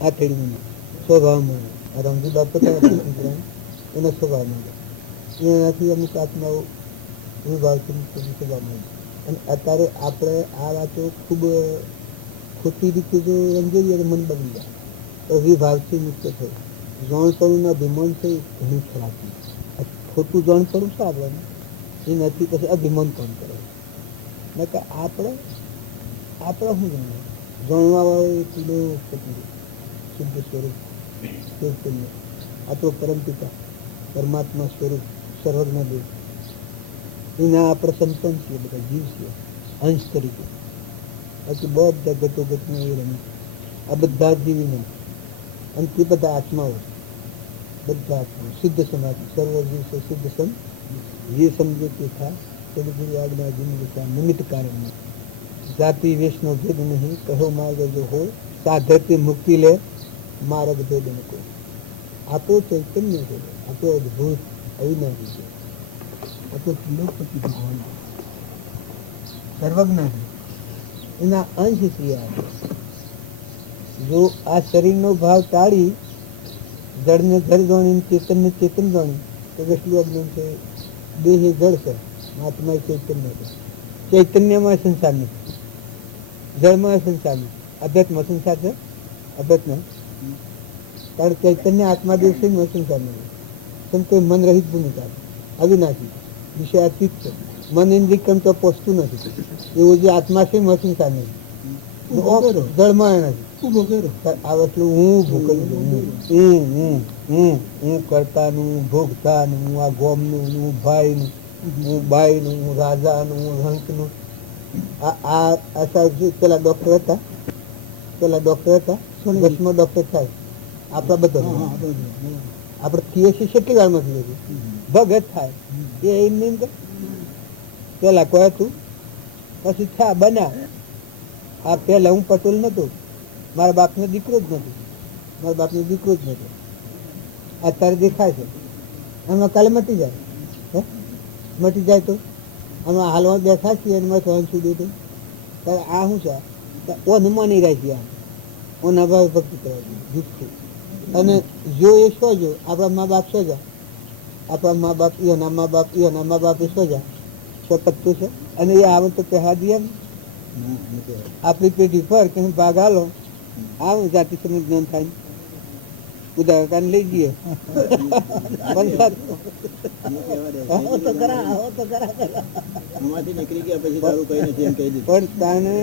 આઠેડી સ્વભાવમાં રમજી બાપુ હતા એના સ્વભાવમાં એનાથી અમુક આત્માઓ વિભાવથી સ્વભાવમાં અને અત્યારે આપણે આ વાતો ખૂબ ખોટી રીતે જો સમજીએ તો મન બની જાય તો વિભાવથી મુક્ત થયું જોણપણુંના અભિમાન થઈ ઘણું ખરાબ ખોટું જોણપણું છે આપણને એ નથી પછી અભિમાન કોણ કરે ને કે આપણે શું જાણીએ જાણવાવાળો એ પીડો શુદ્ધ સ્વરૂપ ચૈતન્ય આપણો પરમપિતા પરમાત્મા સ્વરૂપ સર્વજ્ઞ દેવ એના આપણે સંપન્ન છીએ બધા જીવ છીએ અંશ તરીકે બાકી બધા ગતોગતમાં એ રમે આ બધા જીવી નહીં અને તે બધા આત્માઓ બધા આત્માઓ સિદ્ધ સમાધિ સર્વજીવ સે સિદ્ધ સમ ये समझे कि था सदगुरु आज्ञा जिंदगी का निमित्त कारण में जाति वैष्णव भेद नहीं कहो मार्ग जो हो साधरती मुक्ति ले मार्ग भेद न को आपो चैतन्य है आपो अद्भुत अविनाशी है आपो त्रिलोकपति भगवान सर्वज्ञ है એના અંશ છીએ આપણે જો આ શરીરનો ભાવ ટાળી જળને જળ જાણી ચેતનને ચેતન જાણી તો કેટલું અજ્ઞાન છે દેહ જળ છે આત્મા ચૈતન્ય છે ચૈતન્યમાં સંસાર નથી જળમાં સંસાર નથી અભ્યાસમાં સંસાર છે અભ્યાસમાં કારણ ચૈતન્ય આત્મા દેવ છે સંસાર નથી કેમ કે મન રહિત ભૂમિકા અવિનાશી વિષયાતીત છે મન ઇન્દ્રિય તો પહોંચતું નથી એવું જે આત્મા છે સંસાર નથી જળમાં નથી આ વસ્તુ હું કરતાનું ભોગતાનું આ ગોમનું હું ભાઈનું હું બાઈનું હું રાજાનું હું હંસનું આ પેલા ડોક્ટર હતા દસમા ડોક્ટર થાય આપણા બધા આપણે થઈએ કેટલી વારમાં થઈએ ભગત થાય એ એમ પેલા કોઈ હતું પછી થયા બન્યા આ પહેલા હું પટેલ નતો મારા બાપનો દીકરો જ નથી અત્યારે દેખાય છે એમાં કાલે મટી જાય તો આમાં હાલમાં બેઠા છીએ અને મારે સહન છૂટ્યું હતું ત્યારે આ શું છે ઓને માની રહ્યા છીએ ઓના ભાવે ભક્તિ કરવા જૂઠું અને જો એ સોજો આપણા મા બાપ સોજા આપણા મા બાપ એના મા બાપ એ સોજા પત્તું છે અને એ આવે તો પહેલા દઈએ આપણી પેઢી પર કે ભાગ હાલો આવું જાતિ સમજ જ્ઞાન થાય ઉદાહરણ લઈ જઈએ પણ તાને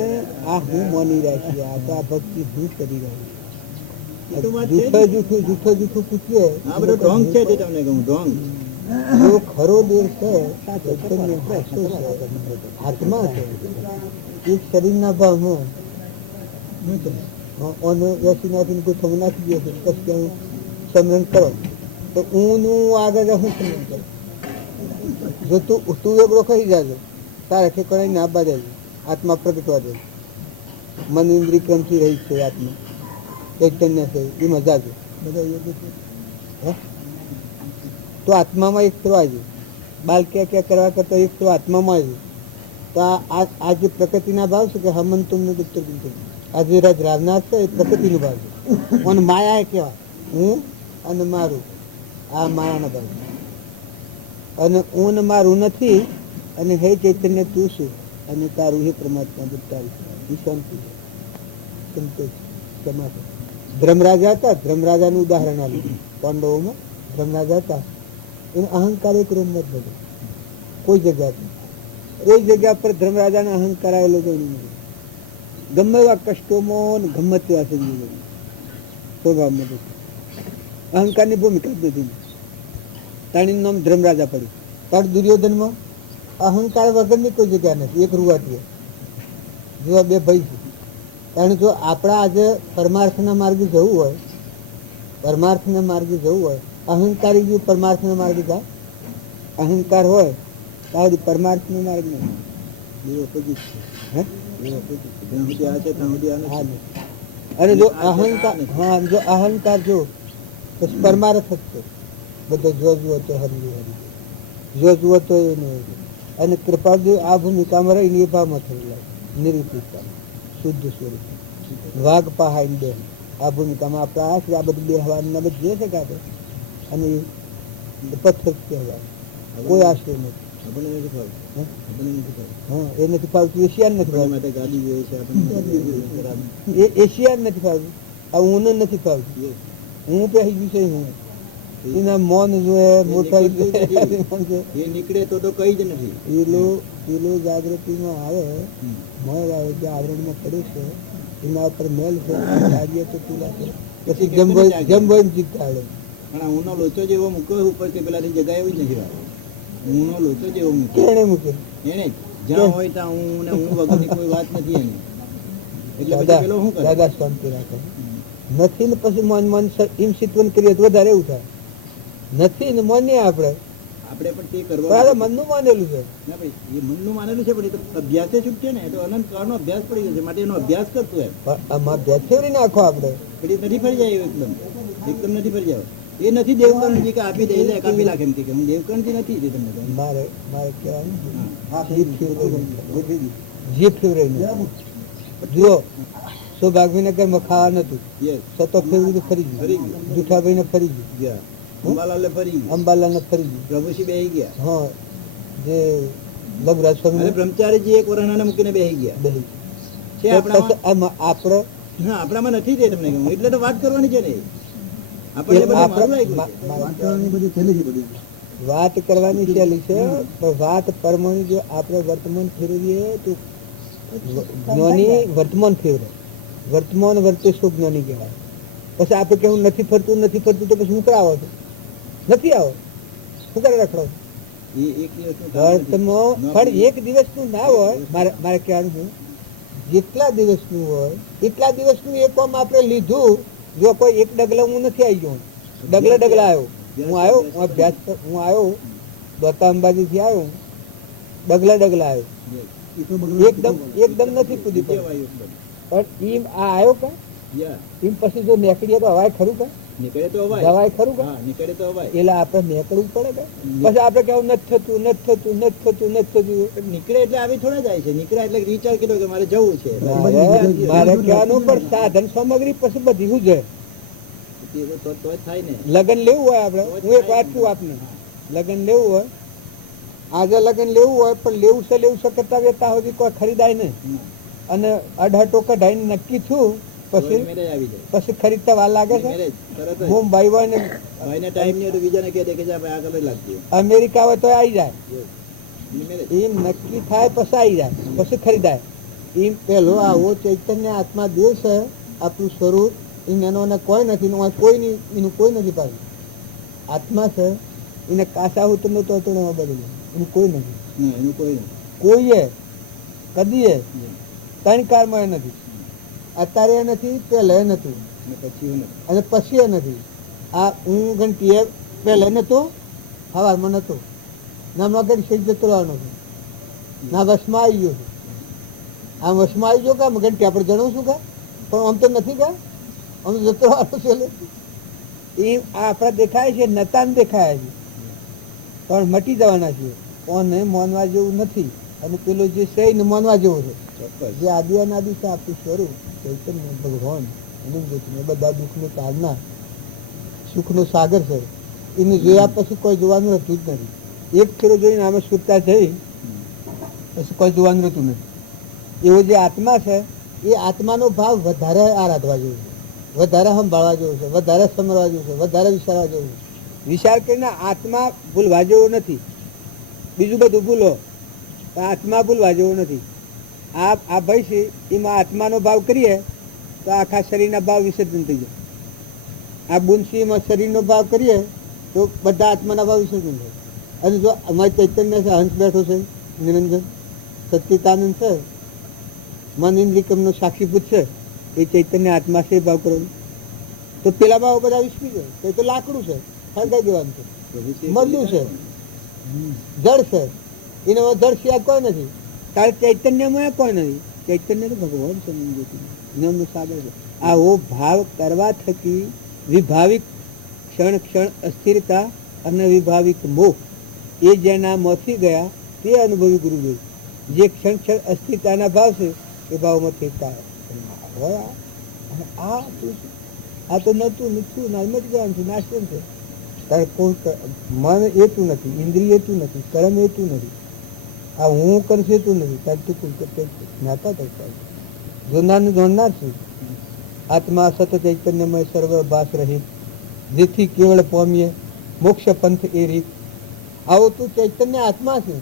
આ હું માની રહ્યા છીએ આ તો આ ભક્તિ હું કરી રહ્યા જૂઠું પૂછીએ જો ખરો દેહ છે આત્મા છે એ શરીરના ભાવમાં નાખી કોઈ થવું નાખી દે છે પછી હું સમરણ કરો તો હું આગળ હું સમરણ કરું જો તું એકડો કહી જાજો તારે ઠેકાણે નાબા દેજો આત્મા પ્રગટવા દે મન ઇન્દ્રિય ક્રમથી રહી છે આત્મા ચૈતન્ય છે એમાં જાજો બધા યોગ્ય છે તો આત્મામાં એક થવા છે બાલ ક્યાં કરવા કરતા એક તો આત્મામાં આવ્યું તો આ જે પ્રકૃતિના ભાવ છે કે હમન તુમને ઉત્તર બિંદુ આ જે રાજનાથ છે એ પ્રકૃતિનો ભાવ છે અને માયા કહેવાય હું અને મારું આ માયાના ભાવ અને હું ને મારું નથી અને હે ચૈતન્ય તું છું અને તારું હે પરમાત્મા તારું એ શાંતિ સંતોષ ક્ષમા છે ધર્મરાજા હતા ધર્મરાજાનું ઉદાહરણ આપ્યું પાંડવોમાં ધર્મરાજા હતા એનો અહંકાર એક રૂમમાં જ બધો કોઈ જગ્યા પર ધર્મરાજાને અહંકાર આવેલો જોઈ નથી ગમે એવા કષ્ટોમાં ને ગમે તેવા સંજોગોમાં સ્વભાવમાં નથી. અહંકારની ભૂમિકા જ નથી. તાણીનું નામ ધર્મરાજા પડ્યું. પણ દુર્યોધનમાં અહંકાર વગરની કોઈ જગ્યા નથી. એક રૂવાથી જેવા બે ભાઈ છે. કારણ જો આપણા આજે પરમાર્થના માર્ગે જવું હોય, પરમાર્થના માર્ગે જવું હોય, અહંકારી જો પરમાર્થના માર્ગે જાય, અહંકાર હોય તો પરમાર્થનો માર્ગ નહીં. અને જો અહંકાર, હા, જો અહંકાર જો પરમાર્થ જ છે. બધો જો જુઓ તો હરિ હરિ, જો જુઓ તો એ નહીં. અને કૃપાળુ આ ભૂમિકામાં રહીને એ ભાવમાં થયેલા નિરૂપિત શુદ્ધ સ્વરૂપ વાઘ પહાડ બે આ ભૂમિકામાં આપણે આશરે આ બધું બે હવાના બધું જે છે આપણે અને પથ્થર કહેવાય. કોઈ આશ્રય નથી. હા, એ નથી ફાવતું. એશિયાન નથી ફાવતું. એશિયાન નથી ફાવતું. આ ઊન નથી ફાવતું. હું પહેરી ગયું છે. હું એના મૌન જોઈએ, મોટા નીકળે તો કઈ જ નથી. પેલો જાગૃતિમાં આવે, મળ આવે જે આવરણમાં પડે છે એના ઉપર મેલ છે, કાર્ય તો પેલા છે. પછી જમભાઈ જીત કાઢે. પણ ઊનો લોચો જેવો મૂક્યો ઉપર કે પેલાથી જગા એવી જ નથી. ઊનો લોચો જેવો મૂક્યો કેણે મૂકે? એને જ્યાં હોય ત્યાં હું ને હું વગરની કોઈ વાત નથી એની. એટલે પછી પેલો શું કરે? દાદા શાંતિ રાખે. નથી ને પછી મન એમ સિત્વન કરીએ તો વધારે એવું થાય. નથી ને માનીએ આપણે પણ તે કરવા મનનું માનેલું છે. ના ભાઈ, એ મનનું માનેલું છે, પણ એ તો અભ્યાસે છૂટકે ને. તો અનંત કાળનો અભ્યાસ પડી ગયો છે, માટે એનો અભ્યાસ કરતો એમ. આમાં અભ્યાસ ફેરવી નાખો આપણે. પણ એ નથી ફરી જાય એકદમ નથી ફરી જાય. એ નથી દેવકરણજી કે આપી દે લે કાપી નાખે એમ કે હું દેવકરણજી નથી. તમને મારે કહેવાનું જીભ ફેવરાઈ જુઓ. સૌભાગવીને કઈ ખાવા નતું, સતો ફેવરી તો ફરી ગયું. જુઠાભાઈ ને ફરી ગયું. અંબાલાલ ફરી ગયું. અંબાલાલ ને ફરી ગયું. પ્રભુશ્રી બેહી ગયા. હા, જે લઘુરાજ સ્વામી બ્રહ્મચારીજી એક વરણાને મૂકીને બેહી ગયા. બેહી છે આપણામાં. આપણે હા, આપણામાં નથી તે તમને કહું. એટલે તો વાત કરવાની છે ને. વાત કરવાની સહેલી છે, પણ વાત પરમાણુ જો આપણે વર્તમાન ફેરવીએ તો જ્ઞાની વર્તમાન ફેરવે. વર્તમાન વર્તે શું જ્ઞાની કહેવાય. પછી આપણે કેવું નથી ફરતું નથી ફરતું તો પછી હું કરાવો છો? નથી આવો શું કરે રખડો? વર્તમાન પણ એક દિવસનું ના હોય. મારે કહેવાનું છે જેટલા દિવસનું હોય એટલા દિવસનું એ કામ આપણે લીધું. જો કોઈ એક ડગલો હું નથી આવી ગયો, ડગલા આવ્યો, હું અભ્યાસ હું આવ્યો, દોતા અંબાજીથી આવ્યો, ડગલા આવ્યો, એકદમ નથી કૂદી પડ્યો. પણ એમ આ આવ્યો કા એમ પછી જો નીકળીએ તો હવાય ખરું કા? નીકળે તો હવાય ખરું કા? નીકળે તો એટલે આપણે નીકળવું પડે કે પછી આપણે કેવું નથી થતું. નીકળે એટલે આવી થોડા જાય છે. નીકળે એટલે વિચાર કર્યો કે મારે જવું છે. મારે કહેવાનું પણ સાધન સામગ્રી પછી બધી શું છે? તો થાય ને. લગ્ન લેવું હોય આપણે, હું એક વાત કહું આપને, લગ્ન લેવું હોય, આજે લગ્ન લેવું હોય પણ લેવું છે કરતા વેતા સુધી કોઈ ખરીદાય નહીં. અને અઢાટો કઢાઈને નક્કી થયું પછી ખરીદતા વાર લાગે છે. હું ભાઈ હોય ને ટાઈમ નહીં બીજાને કહે દે કે આગળ લાગતી અમેરિકા હોય તો આવી જાય. એમ નક્કી થાય પછી આવી જાય, પછી ખરીદાય. એમ પેલો આવો ચૈતન્ય આત્મા દેહ છે આપણું સ્વરૂપ. એનો કોઈ નથી, કોઈ એનું કોઈ નથી પાછું. આત્મા છે એને કાસા ઉતરનો તો બદલું એનું કોઈ નથી. કોઈ કદી ત્રણ કાળમાં એ નથી. અત્યારે એ નથી, પહેલા નથી અને પછી એ નથી. આ હું ઘંટી પહેલા નતો, સવારમાં નતો. ના મગર શેઠ જતો રહેવાનો છે, ના વશમાં આવી ગયો છે. આમ વશમાં આવી ગયો કા ઘંટી આપણે જણાવું છું કા? પણ આમ તો નથી કા, આમ જતો રહેવાનો છે. એ આપણા દેખાય છે, નતાન દેખાય છે, પણ મટી જવાના છે. કોને માનવા જેવું નથી. અને પેલો જે છે એને માનવા જેવું છે. જે આદિ અનાદિ છે આપણું સ્વરૂપ ચૈતન્ય ભગવાન બધા દુઃખની કારના સુખનો સાગર છે. એને જોયા પછી કોઈ જોવાનું રહેતું જ નથી. એક ફેરો જોઈને આમે સુરતા જઈ પછી કોઈ જોવાનું રહેતું નથી. એવો જે આત્મા છે એ આત્માનો ભાવ વધારે આરાધવા જેવો છે, વધારે સંભાળવા જેવો છે, વધારે સમરવા જેવું છે, વધારે વિચારવા જેવું છે. વિચાર કરીને આત્મા ભૂલવા જેવો નથી. બીજું બધું ભૂલો, આત્મા ભૂલવા જેવો નથી. આ ભય છે એમાં આત્માનો ભાવ કરીએ તો આખા શરીરના ભાવ વિસર્જન થઈ જાય. આ બુંદ છે એમાં શરીરનો ભાવ કરીએ તો બધા આત્માના ભાવ વિસર્જન થાય. અને જો અમારે ચૈતન્ય છે, હંસ બેઠો છે, નિરંજન સચ્ચિતાનંદ છે, મન ઇન્દ્રિકમનો સાક્ષીભૂત છે, એ ચૈતન્ય આત્મા છે ભાવ કરો તો પેલા ભાવ બધા વિસરી જાય. તો એ તો લાકડું છે, સળગાઈ દેવાનું છે, મરદું છે, જળ છે, એનામાં જળ સિવાય કોઈ નથી. તારે ચૈતન્યમાં કોઈ નથી. ચૈતન્ય તો ભગવાન છે, નિયમનું સાગર છે. આવો ભાવ કરવા થકી વિભાવિક ક્ષણ ક્ષણ અસ્થિરતા અને વિભાવિક મોહ એ જેના મોથી ગયા તે અનુભવી ગુરુદેવ. જે ક્ષણ ક્ષણ અસ્થિરતાના ભાવ છે એ ભાવમાં સ્થિરતા આ તો નતું નથી, નર્મદ જવાનું છે, નાશ્વર છે. તારે કોઈ મન એતું નથી, ઇન્દ્રિય એતું નથી, કર્મ એતું નથી, આ હું કરશે તું નથી. તારે તું જ્ઞાતા કરતા જોનારનું જોનાર છું. આત્મા સત ચૈતન્યમય સર્વ ભાસ રહિત, જેથી કેવળ પામીએ મોક્ષ પંથ એ રીત. આવો તું ચૈતન્ય આત્મા છે.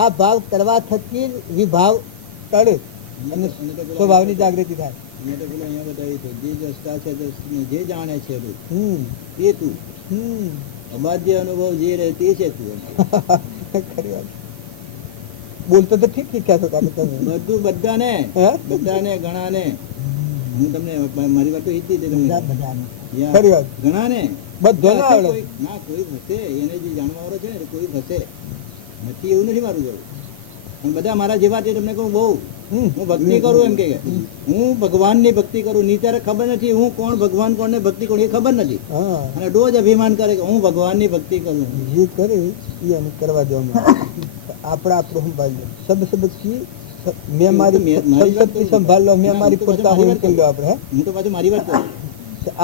આ ભાવ કરવા થકી વિભાવ ટળે અને સ્વભાવની જાગૃતિ થાય. અહીંયા તો પેલું અહીંયા બતાવ્યું છે, જે દ્રષ્ટા છે દ્રષ્ટિને જે જાણે છે એ તું, અબાધ્ય અનુભવ જે રહે તે છે તું. ખરી વાત. બોલતો તો ઠીક ઠીક કહેતો તમે બધું બધાને ઘણાને, હું તમને મારી વાત તો ઈ જ હતી તમને. ખરી વાત. ઘણાને બધો ના આવડે. ના કોઈ ફસે, એને જે જાણવા વાળો છે ને કોઈ ફસે નથી એવું નથી મારું જવું. પણ બધા મારા જેવા છે તમને કહું બહુ હું ભક્તિ કરું એમ કે હું ભગવાનની ભક્તિ કરું. નીચારે ખબર નથી હું કોણ, ભગવાન કોણ ને ભક્તિ કોણ એ ખબર નથી, અને રોજ અભિમાન કરે કે હું ભગવાનની ભક્તિ કરું. જે કરે એને કરવા દો. આપણા આપણું સંભાળ લો. સબ કી મેં મારી સંપત્તિ સંભાળ લો, મેં મારી પડતા હું કરી લો. આપણે હું તો પાછું મારી વાત કરું,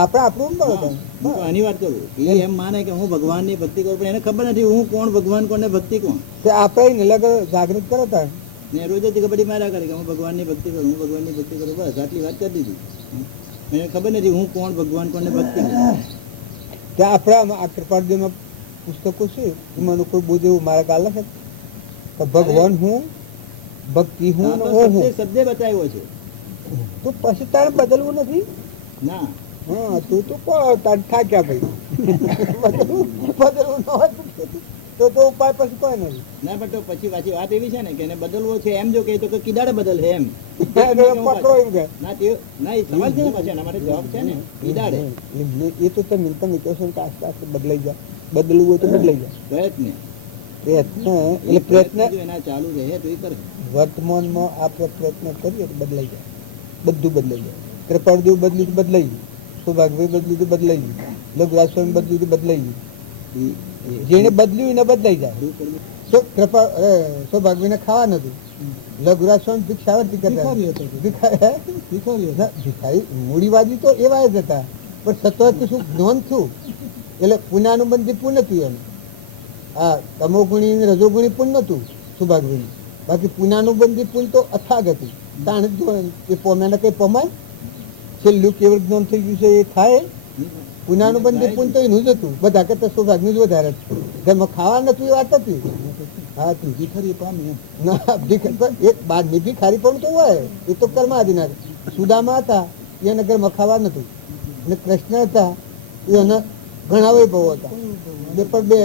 આપણે આપણું સંભાળો. હું તો આની વાત કરું. એ એમ માને કે હું ભગવાનની ભક્તિ કરું, પણ એને ખબર નથી હું કોણ, ભગવાન કોણ ને ભક્તિ કોણ. આપણે અલગ જાગૃત કરો તાર ને રોજ જ કબડ્ડી માર્યા કરે કે હું ભગવાનની ભક્તિ કરું, હું ભગવાનની ભક્તિ કરું. બસ આટલી વાત કરી દીધી. એને ખબર નથી હું કોણ, ભગવાન કોણ ને ભક્તિ કરું. ત્યાં આપણા આ કૃપાળદેવમાં પુસ્તકો છે એમાં કોઈ બોધ એવું મારા કાલે છે કે ભગવાન હું, ભક્તિ હું, શબ્દે બતાવ્યો છે. તો પછી તારે બદલવું નથી. ના હા તું તો તારે થાક્યા ભાઈ. બદલવું ન હોય તો ઉપાય પછી કોઈ નથી. ના પણ તો પછી પાછી વાત એવી છે ને કે એને બદલવો છે એમ જો કે તો કિદાડે બદલ એમ પકડો એમ કે ના એ સવાલ છે ને પછી એના માટે જવાબ છે ને કિદાડે. એ તો તમે કહો છો કે આસ્તે આસ્તે બદલાઈ જાય. બદલવું હોય તો બદલાઈ જાય. પ્રયત્ન એટલે પ્રયત્ન એના ચાલુ રહે તો એ કરે. વર્તમાનમાં આપણે પ્રયત્ન કરીએ તો બદલાઈ જાય. બધું બદલાઈ જાય. કૃપાળદેવ બદલ્યું તો બદલાઈ ગયું, સૌભાગ્યભાઈ બદલ્યું તો બદલાઈ ગયું, લઘુરાજ સ્વામી બદલ્યું તો બદલાઈ ગયું. જેને બદલ્યું એને બદલાઈ જાય. તો કૃપા સૌભાગ્યભાઈને ખાવા નતું, લઘુરાજ સ્વામી ભિક્ષાવર્તી કરતા. ભિખારી મૂડીવાદી તો એવા જ હતા, પણ સત્વથી શું જ્ઞાન થયું એટલે પુણ્યાનુબંધી પુણ્ય થયું એમ. હા તમોગુણી રજોગુણી પુણ્ય નતું સૌભાગ્યભાઈ. બાકી પુણ્યાનુબંધી પુણ્ય તો અથાગ હતું. તાણ એ પોમ્યાને કઈ પમાય. છેલ્લું કેવળ જ્ઞાન થઈ ગયું છે એ થાય. પુણ્યાનુબંધી પુણ્ય તો એનું જ હતું. બધા કરતા સૌભાગ્યનું જ વધારે હતું. ઘરમાં ખાવા નતું એ વાત હતી. હા ભિખારી પામી ના એક બાદની ભિખારી પણ તો હોય એ તો કર્માધીન. સુદામા હતા એને ઘરમાં ખાવા નતું, અને કૃષ્ણ હતા એના ઘણા વૈભવો હતા. પણ બે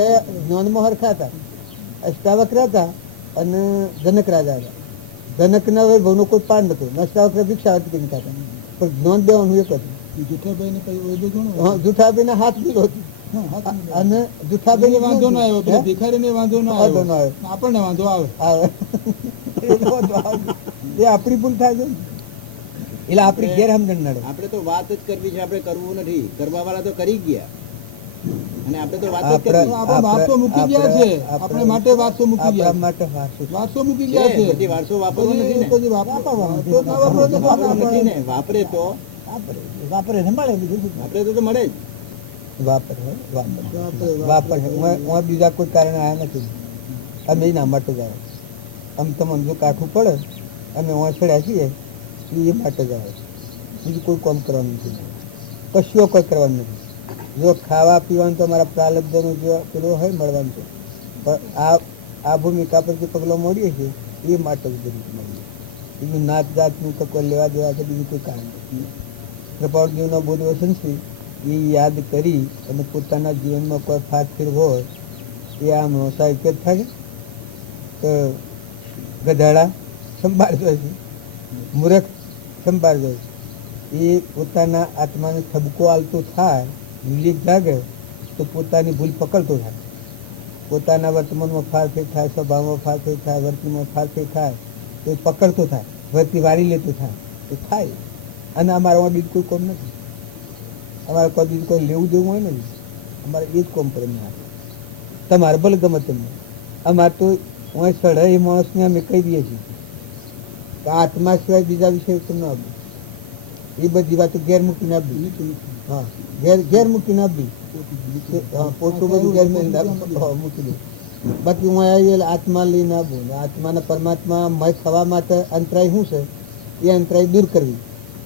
જ્ઞાનમાં હરખા હતા. અષ્ટાવક્ર હતા અને જનક રાજા હતા. જનકના વૈભવનો કોઈ પાર નતો. અષ્ટાવક્ર ભિક્ષાવર્તી કરીને ખાતા, પણ જ્ઞાન દેવાનું એક હતું. જુઠાભાઈ ના હાથ બીલો હતું. અને જુઠાભાઈ વાંધો ના આવ્યો, ભિખારી વાંધો ના આવ્યો, આપણને વાંધો આવે. એ આપણી ભૂલ થાય છે એટલે આપણી ગેરસમજણ નડે. આપણે તો વાત જ કરવી છે, આપણે કરવું નથી. કરવા વાળા તો કરી ગયા, અને આપણે તો વાત વારસો મૂકી ગયા છે. આપણે માટે વારસો મૂકી ગયા, માટે વારસો મૂકી ગયા છે. પછી વારસો વાપરવો નથી ને, વાપરે તો વાપરે મળે, બીજું વાપરે તો મળે જ. વાપર બીજા કોઈ કારણે આવ્યા નથી. અમે એના માટે જ આવે. આમ તમને જો કાઠું પડે અમે વાંસળ્યા છીએ એ માટે જ આવે. બીજું કોઈ કામ કરવાનું નથી, કશું કોઈ કરવાનું નથી. જો ખાવા પીવાનું તો અમારા પ્રાલબ્ધનો જો પેલો હોય મળવાનું છે, પણ આ ભૂમિકા પર જે પગલો મળીએ છીએ એ માટે જ બધું મળીએ. એનું નાત જાતનું કે કોઈ લેવા દેવા કે બીજું કોઈ કારણ નથી. કૃપાળદેવના બોધ વચન છે એ યાદ કરી અને પોતાના જીવનમાં કોઈ ફાટફેર હોય એ આમ સાહિત્ય થાય તો ગધાડા સંભાળતો છે, મૂર્ખ સંભાળતો છે. એ પોતાના આત્માને ઠપકો આલતો થાય, વિવેક જાગે તો પોતાની ભૂલ પકડતો થાય. પોતાના વર્તમાનમાં ફારફેર થાય, સ્વભાવમાં ફારફેર થાય, વર્તનમાં ફારફેર થાય તો એ પકડતો થાય, વર્તી વાળી લેતો થાય તો થાય. અને અમારામાં બીજું કોઈ કોમ નથી. અમારે કોઈ બીજું કોઈ લેવું દેવું હોય ને, અમારે એ જ કોમ પર એમને આવે. તમારે ભલે ગમે તમને. અમારે તો હું સડે એ માણસને અમે કહી દઈએ છીએ કે આત્મા સિવાય બીજા વિષય તમને આપી. એ બધી વાતો ઘેર મૂકીને આપી. હા, ઘેર મૂકીને આપી. હા, પોતું બધું ઘેર મૂકી દઉં. બાકી હું આવી આત્મા લઈને આપું. આત્માના પરમાત્મા મય થવા માટે અંતરાય શું છે એ અંતરાય દૂર કરવી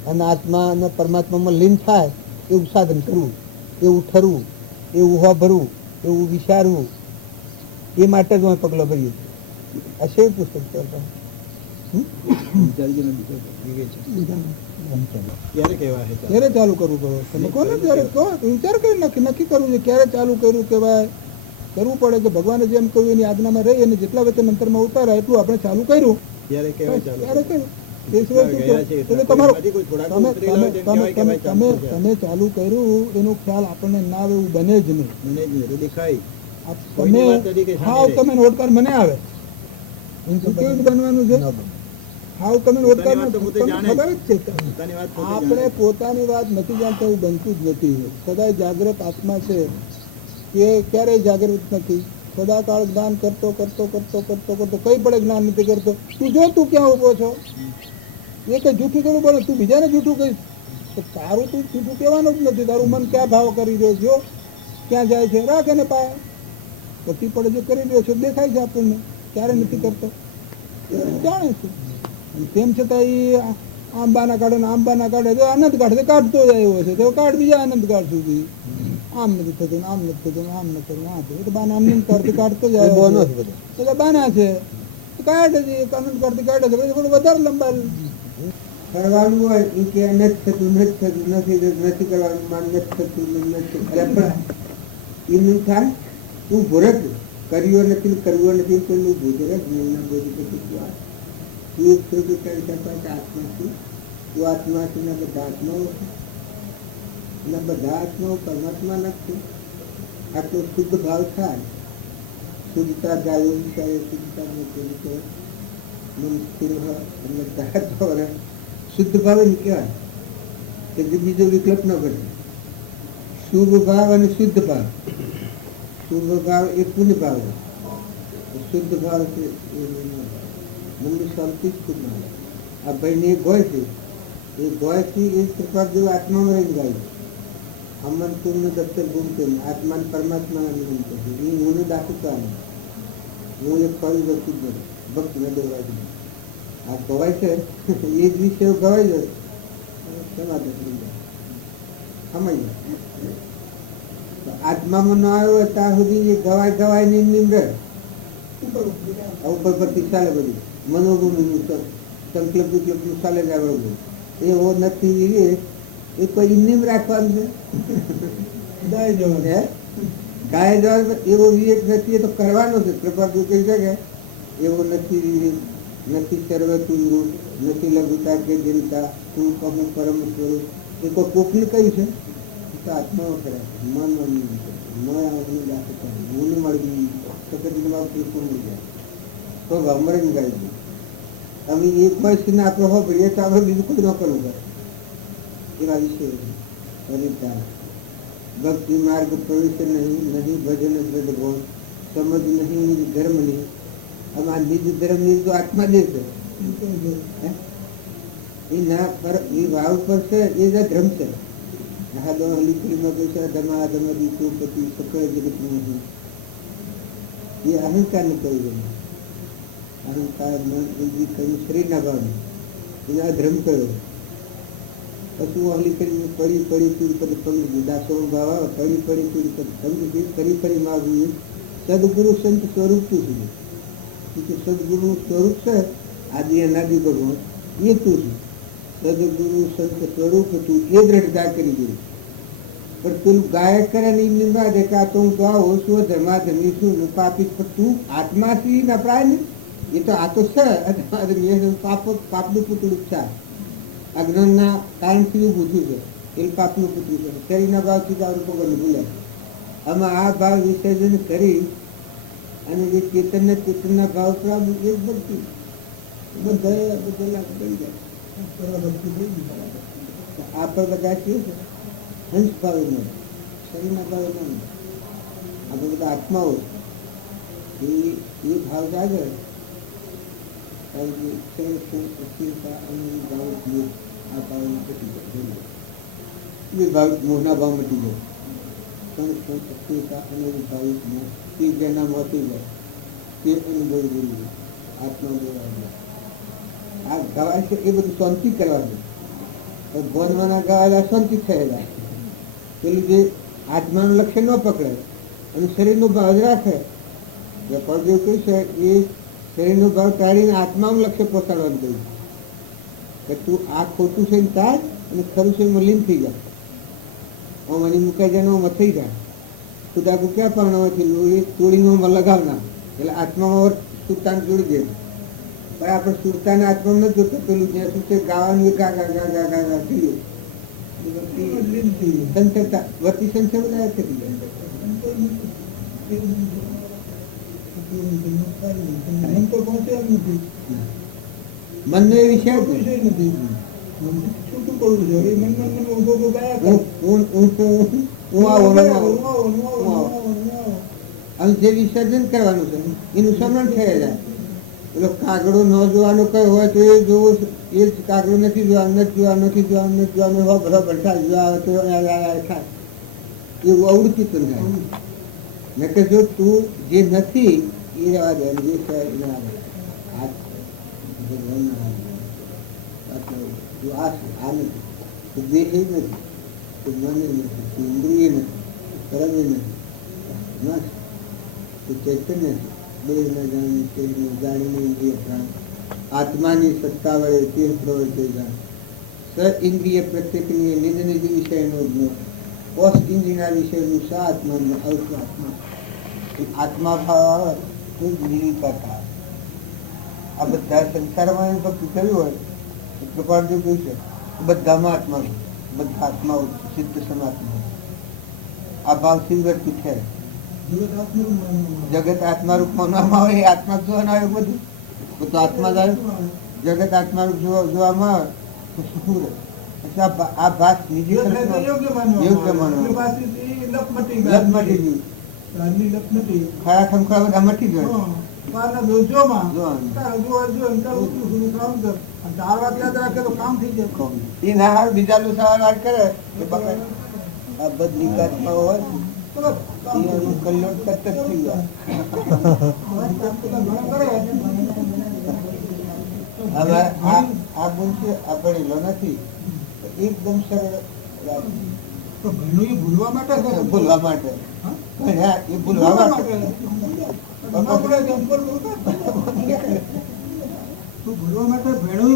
અને આત્મા અને પરમાત્મામાં લીન થાય એવું સાધન કરવું, એવું ઠરવું, એવું ભરવું, એવું વિચારવું. એ માટે જ અમે પગલાં ભરીએ છીએ. આ છે પુસ્તક ક્યારે ચાલુ કરવું પડે તમે કોને? ત્યારે વિચાર કરી નક્કી કરવું છે ક્યારે ચાલુ કર્યું કહેવાય. કરવું પડે કે ભગવાને જેમ કહ્યું એની આજ્ઞામાં રહી અને જેટલા વચ્ચે મંતરમાં ઉતાર્યા એટલું આપણે ચાલુ કર્યું ત્યારે કર્યું. તમે ચાલુ કર્યું એનો ખ્યાલ આપણને ના આવે એવું બને જ નહીં. તમે નોટકાર મને આવે કેવું બનવાનું છે? હાવ તમે નોટકાર ખબર જ છે. આપણે પોતાની વાત નથી જાણતા એવું બનતું જ નથી. સદાય જાગ્રત આત્મા છે એ ક્યારેય જાગૃત નથી. સદાકાળ જ્ઞાન કરતો કરતો કરતો કરતો કરતો કઈ પડે જ્ઞાન નથી કરતો. તું જો તું ક્યાં ઉભો છો એ કઈ જૂઠું થોડું બોલે. તું બીજાને જૂઠું કહીશ તો તારું તું જૂઠું કહેવાનું જ નથી. તારું મન ક્યાં ભાવ કરી રહ્યો જો ક્યાં જાય છે રાખ એને પાય પતિ પડે જે કરી રહ્યો છે દેખાય છે આપણને ક્યારે નથી કરતો જાણે છે. તેમ છતાં એ આંબાના કાઢે ને આંબાના કાઢે તો આનંદ કાઢે કાઢતો જાય એવો છે તો કાઢ બીજા આનંદ કાઢ સુધી આમ નથી થતું આમ નથી થતું આમ નથી થતું આ થયું બાના આનંદ કાઢતી કાઢતો જાય બધા બાના છે કાઢે છે આનંદ કાઢતી કાઢે છે થોડું વધારે લંબા કરવાનું હોય એ કે નથી થતું નથી થતું નથી કરવાનું માન નથી થતું નથી એનું થાય તું ભૂરત કર્યો નથી કરવો નથી કોઈનું ભૂજરત નહીં બોલી પછી તું એક છોટું કરી શકાય આત્મા છું તું આત્મા છું ને બધા આત્માઓ છે એટલે બધા આત્માઓ પરમાત્મા નથી. આ તો શુદ્ધ ભાવ થાય. શુદ્ધતા ગાયો વિચારે શુદ્ધતા મન સ્થિર હોય એટલે ધાર શુદ્ધ ભાવ એને કહેવાય કે જે બીજો વિકલ્પ ન કરે. શુભ ભાવ અને શુદ્ધ ભાવ. શુભ ભાવ એ પુણ્ય ભાવ છે. શુદ્ધ ભાવ છે એ મનની શાંતિ જ ખૂબ મળે. આ ભાઈને એક ગોય છે એ ગોયથી એ કૃપા જેવું આત્મામાં રહીને ગાય. અમન તુમને દફતર ગુમતે આત્માન પરમાત્મા નિમંત્ર છે એ હું દાખલ કરવાનું. હું એક ફળ વસ્તુ જ ભક્ત ન દેવાય આ ગવાય છે એ જ વિષય ગવાય જાય સમાધાન સમજ આત્મામાં ન આવ્યો ત્યાં સુધી એ ગવાય નિમ રહે ઉપર પરથી ચાલે બધી મનોભૂમિનું સંકલ્પ વિકલ્પનું ચાલે જ આવે એવો નથી એ કોઈ નિમ રાખવાનું છે ગાય જવાનું એવો વિવેક નથી એ તો કરવાનો છે. કૃપા કહી શકે એવો નથી વિવેક નથી સર્વતું રૂપ નથી લઘુતા કે દિનતા તું કહું પરમ સ્વરૂપ એ કોઈ કોકને કહ્યું છે તો આત્માઓ કરે મન હું મળી મળી જાય તો ગમરે ગાય છે. અમે એક વર્ષને આપણો હો ભરીએ તો આપણે બીજું કોઈ ન કરવું પડે એવા વિષય હરિતા ભક્તિ માર્ગ પ્રવેશ નહીં ભજન દ્રઢ સમજ નહીં ધર્મ નહીં. આમાં નિજ ધર્મ નિજ તો આત્મા જે છે એ ના પર એ ભાવ પર છે એ જ ધર્મ છે. એ અહંકાર ને કહ્યું ગયું. અહંકાર કહ્યું શરીરના ભાવ એને અધર્મ કર્યો. પછી અહલી કરીને પડી પડી દાસો ભાવ પડી ફરી ફરી માગવું સદગુરુ સંત સ્વરૂપ શું છે? સદગુરુ સ્વરૂપ છે આદિ અનાદિ ભગવાન એ તું છું, સદગુરુ સંત સ્વરૂપ તું, એ દ્રઢતા કરી દે. પણ તું ગાયક કરે ને એમની વાત કે આ તો હું તો આવો છું, ધર્માધર્મી છું, પાપી, પણ તું આત્માથી નપરાય ને. એ તો આ તો છે પાપનું પૂતળું છે. અજ્ઞાનના કારણથી ઊભું થયું છે, એ પાપનું પૂતળું છે. શરીરના ભાવથી જ આવડું પગલું ભૂલે. આમાં આ ભાવ વિસર્જન કરી અને જે ચેતનના ભાવ પ્રાપ્ત એ જ ભક્તિ. બધા થઈ જાય આ પર બધા શું છે? હંસ ભાવે નહીં, શરીરના ભાવે નહીં. આપણે બધા આત્માઓ એ ભાવ જાગે. મોહના ભાવ મટી જાય, જેના મોતી જાય તે અનુભવ જોઈએ. આત્મા આ ગવાય છે એ બધું શાંતિ કરવાનું. ભગવાનમાંના ગવાયેલા શાંતિ થયેલા. પેલું જે આત્માનું લક્ષ્ય ન પકડે અને શરીરનો ભાવ જ રાખે. પડદેવ કહ્યું છે એ શરીરનો ભાવ ટાળીને આત્માનું લક્ષ્ય પહોંચાડવાનું કહ્યું કે તું આ ખોટું છે ને તાજ અને ખરું છે એમાં લીન થઈ જાય. આમ મને મુકાઈ જાય આમાં થઈ જાય. સુદાકું ક્યાં પરણાવથી એ તોડીમાં લગાવના એટલે આત્મામાં સુરતાને જોડી દે. પણ આપણે સુરતાને આત્મા નથી જોતો. પેલું જ્યાં શું છે ગાવાનું ગા ગા ગા ગા ગા ગા થયું સંચરતા વર્તી સંચર બધા થઈ જાય. મનનો એ વિષય નથી. જે વિસર્જન કરવાનું છે એનું સમરણ થઈ જાય. પેલો કાગડો ન જોવાનો કયો હોય તો એ જોવો, એ જ કાગડો નથી જોવાનું, નથી જોવાનું, નથી જોવાનું, નથી જોવાનું, બધા બધા જોવા તો થાય એવું અવડું ચિત્ર થાય. મેં કે જો તું જે નથી એ રહેવા દે, જે છે એ ના રહે. આ નથી, તો દેહ નથી, તો મન નથી, તો ઇન્દ્રિય નથી, કર્મ નથી, તો ચૈતન્ય નથી. દેહને જાણીને ઇન્દ્રિય પ્રાણ આત્માની સત્તા વડે તે પ્રવર્તે જાણ. સ ઇન્દ્રિય પ્રત્યેકની નિજ નિજ વિષયનો જ્ઞાન. કોષ ઇન્દ્રિયના વિષયનું સ આત્માનું અવશ્ય આત્મા. આત્મા ભાવ તો નિરીકતા. આ બધા સંસારમાં ભક્તિ કર્યું હોય તો કૃપાળદેવ કહ્યું છે બધામાં આત્મા, બધા આત્માઓ સિદ્ધ સમાત્મા. આ ભાવથી વ્યક્તિ છે. જગત આત્મા રૂપ માનવામાં આવે, આત્મા જોવાનું આવે, બધું બધું આત્મા જાય. જગત આત્મા રૂપ જોવામાં આવે તો શું રહે? આ ભાત નીચે યોગ્ય માનવા ખરા ખમખરા બધા મટી જાય. બીજા નું સવાર કરે આ બધી આત્મા હોય કલ્યાણ તરત જ થઈ જાય. હવે આ ગુણ છે આ ભણેલો નથી, એકદમ સરળ ભૂલવા માટે એ ભૂલવા માટે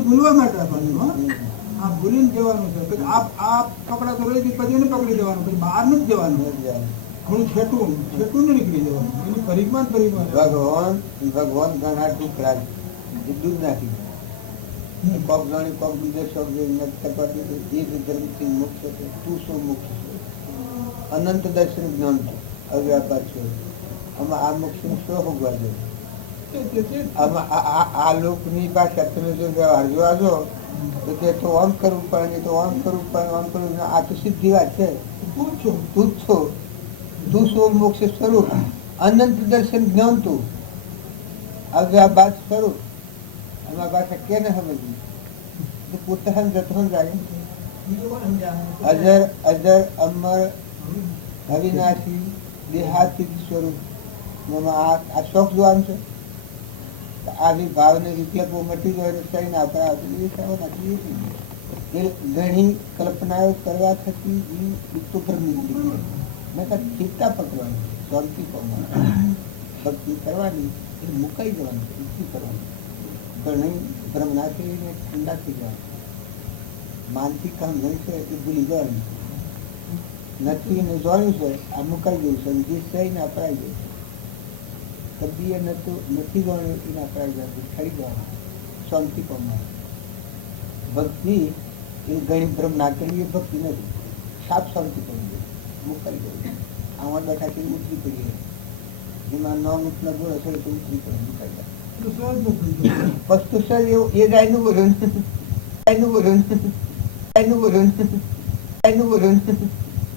ભૂલવા માટે આ ભૂલીને જવાનું છે. આ પકડા તો રહી પછી એને પકડી જવાનું, પછી બહાર નથી જવાનું. થોડું છેટું છેટું ને નીકળી જવાનું. એની પરિમાણ ભગવાન ઘણા ટુકડા દૂધ નાખી કોક જાણી કોક બીજા શબ્દ એ ધર્મથી મોક્ષ છે. તું શું મોક્ષ છે? અનંત દર્શન જ્ઞાન છે, અવ્યાપાર છે. આમાં આ મોક્ષ નું શું ભોગવા છે? આમાં આ લોકની ભાષા તમે જો વ્યવહાર જોવા જો તો તે તો આમ કરવું પડે, તો આમ કરવું પડે, આમ કરવું. આ તો સીધી વાત છે. તું છો, તું શું મોક્ષ સ્વરૂપ, અનંત દર્શન જ્ઞાન તું, અવ્યાપાર સ્વરૂપ. આમાં ભાષા કેને સમજવી? પોતા જતો જાય. અજર અજર અમર અવિનાશી દેહાતી સ્વરૂપ. આ શોખ જોવાનું છે. આવી ભાવને વિકલ્પો મટી જાય થઈને આપણે ઘણી કલ્પનાઓ કરવા થતી ચિંતા પકડવાની, શાંતિ પામવાની, ભક્તિ કરવાની, એ મુકાઈ જવાનું, ભક્તિ કરવાની. ઘણી ભ્રમણાથી ઠંડા થઈ જાય. માનસિક કામ નહીં છે એ ભૂલી જાય નથી એને જોયું છે આ મુકાઈ ગયું છે જે છે એને અપરાઈ ગયું છે. કદી એ નથી જોયું એને અપરાઈ જતું ખરી જવાનું શાંતિ પામવાનું. ભક્તિ એ ઘણી ભ્રમ ના કરવી એ ભક્તિ નથી. સાપ શાંતિ પામી ગયું મુકાઈ ગયું. આમાં બેઠા કે ઉતરી પડીએ એમાં નોમ ઇતના ગુણ હશે તો ઉતરી પડી મુકાઈ જાય. વસ્તુ સર એ ગાયનું બોલું ગાયનું બોલું ગાયનું બોલું ગાયનું બોલું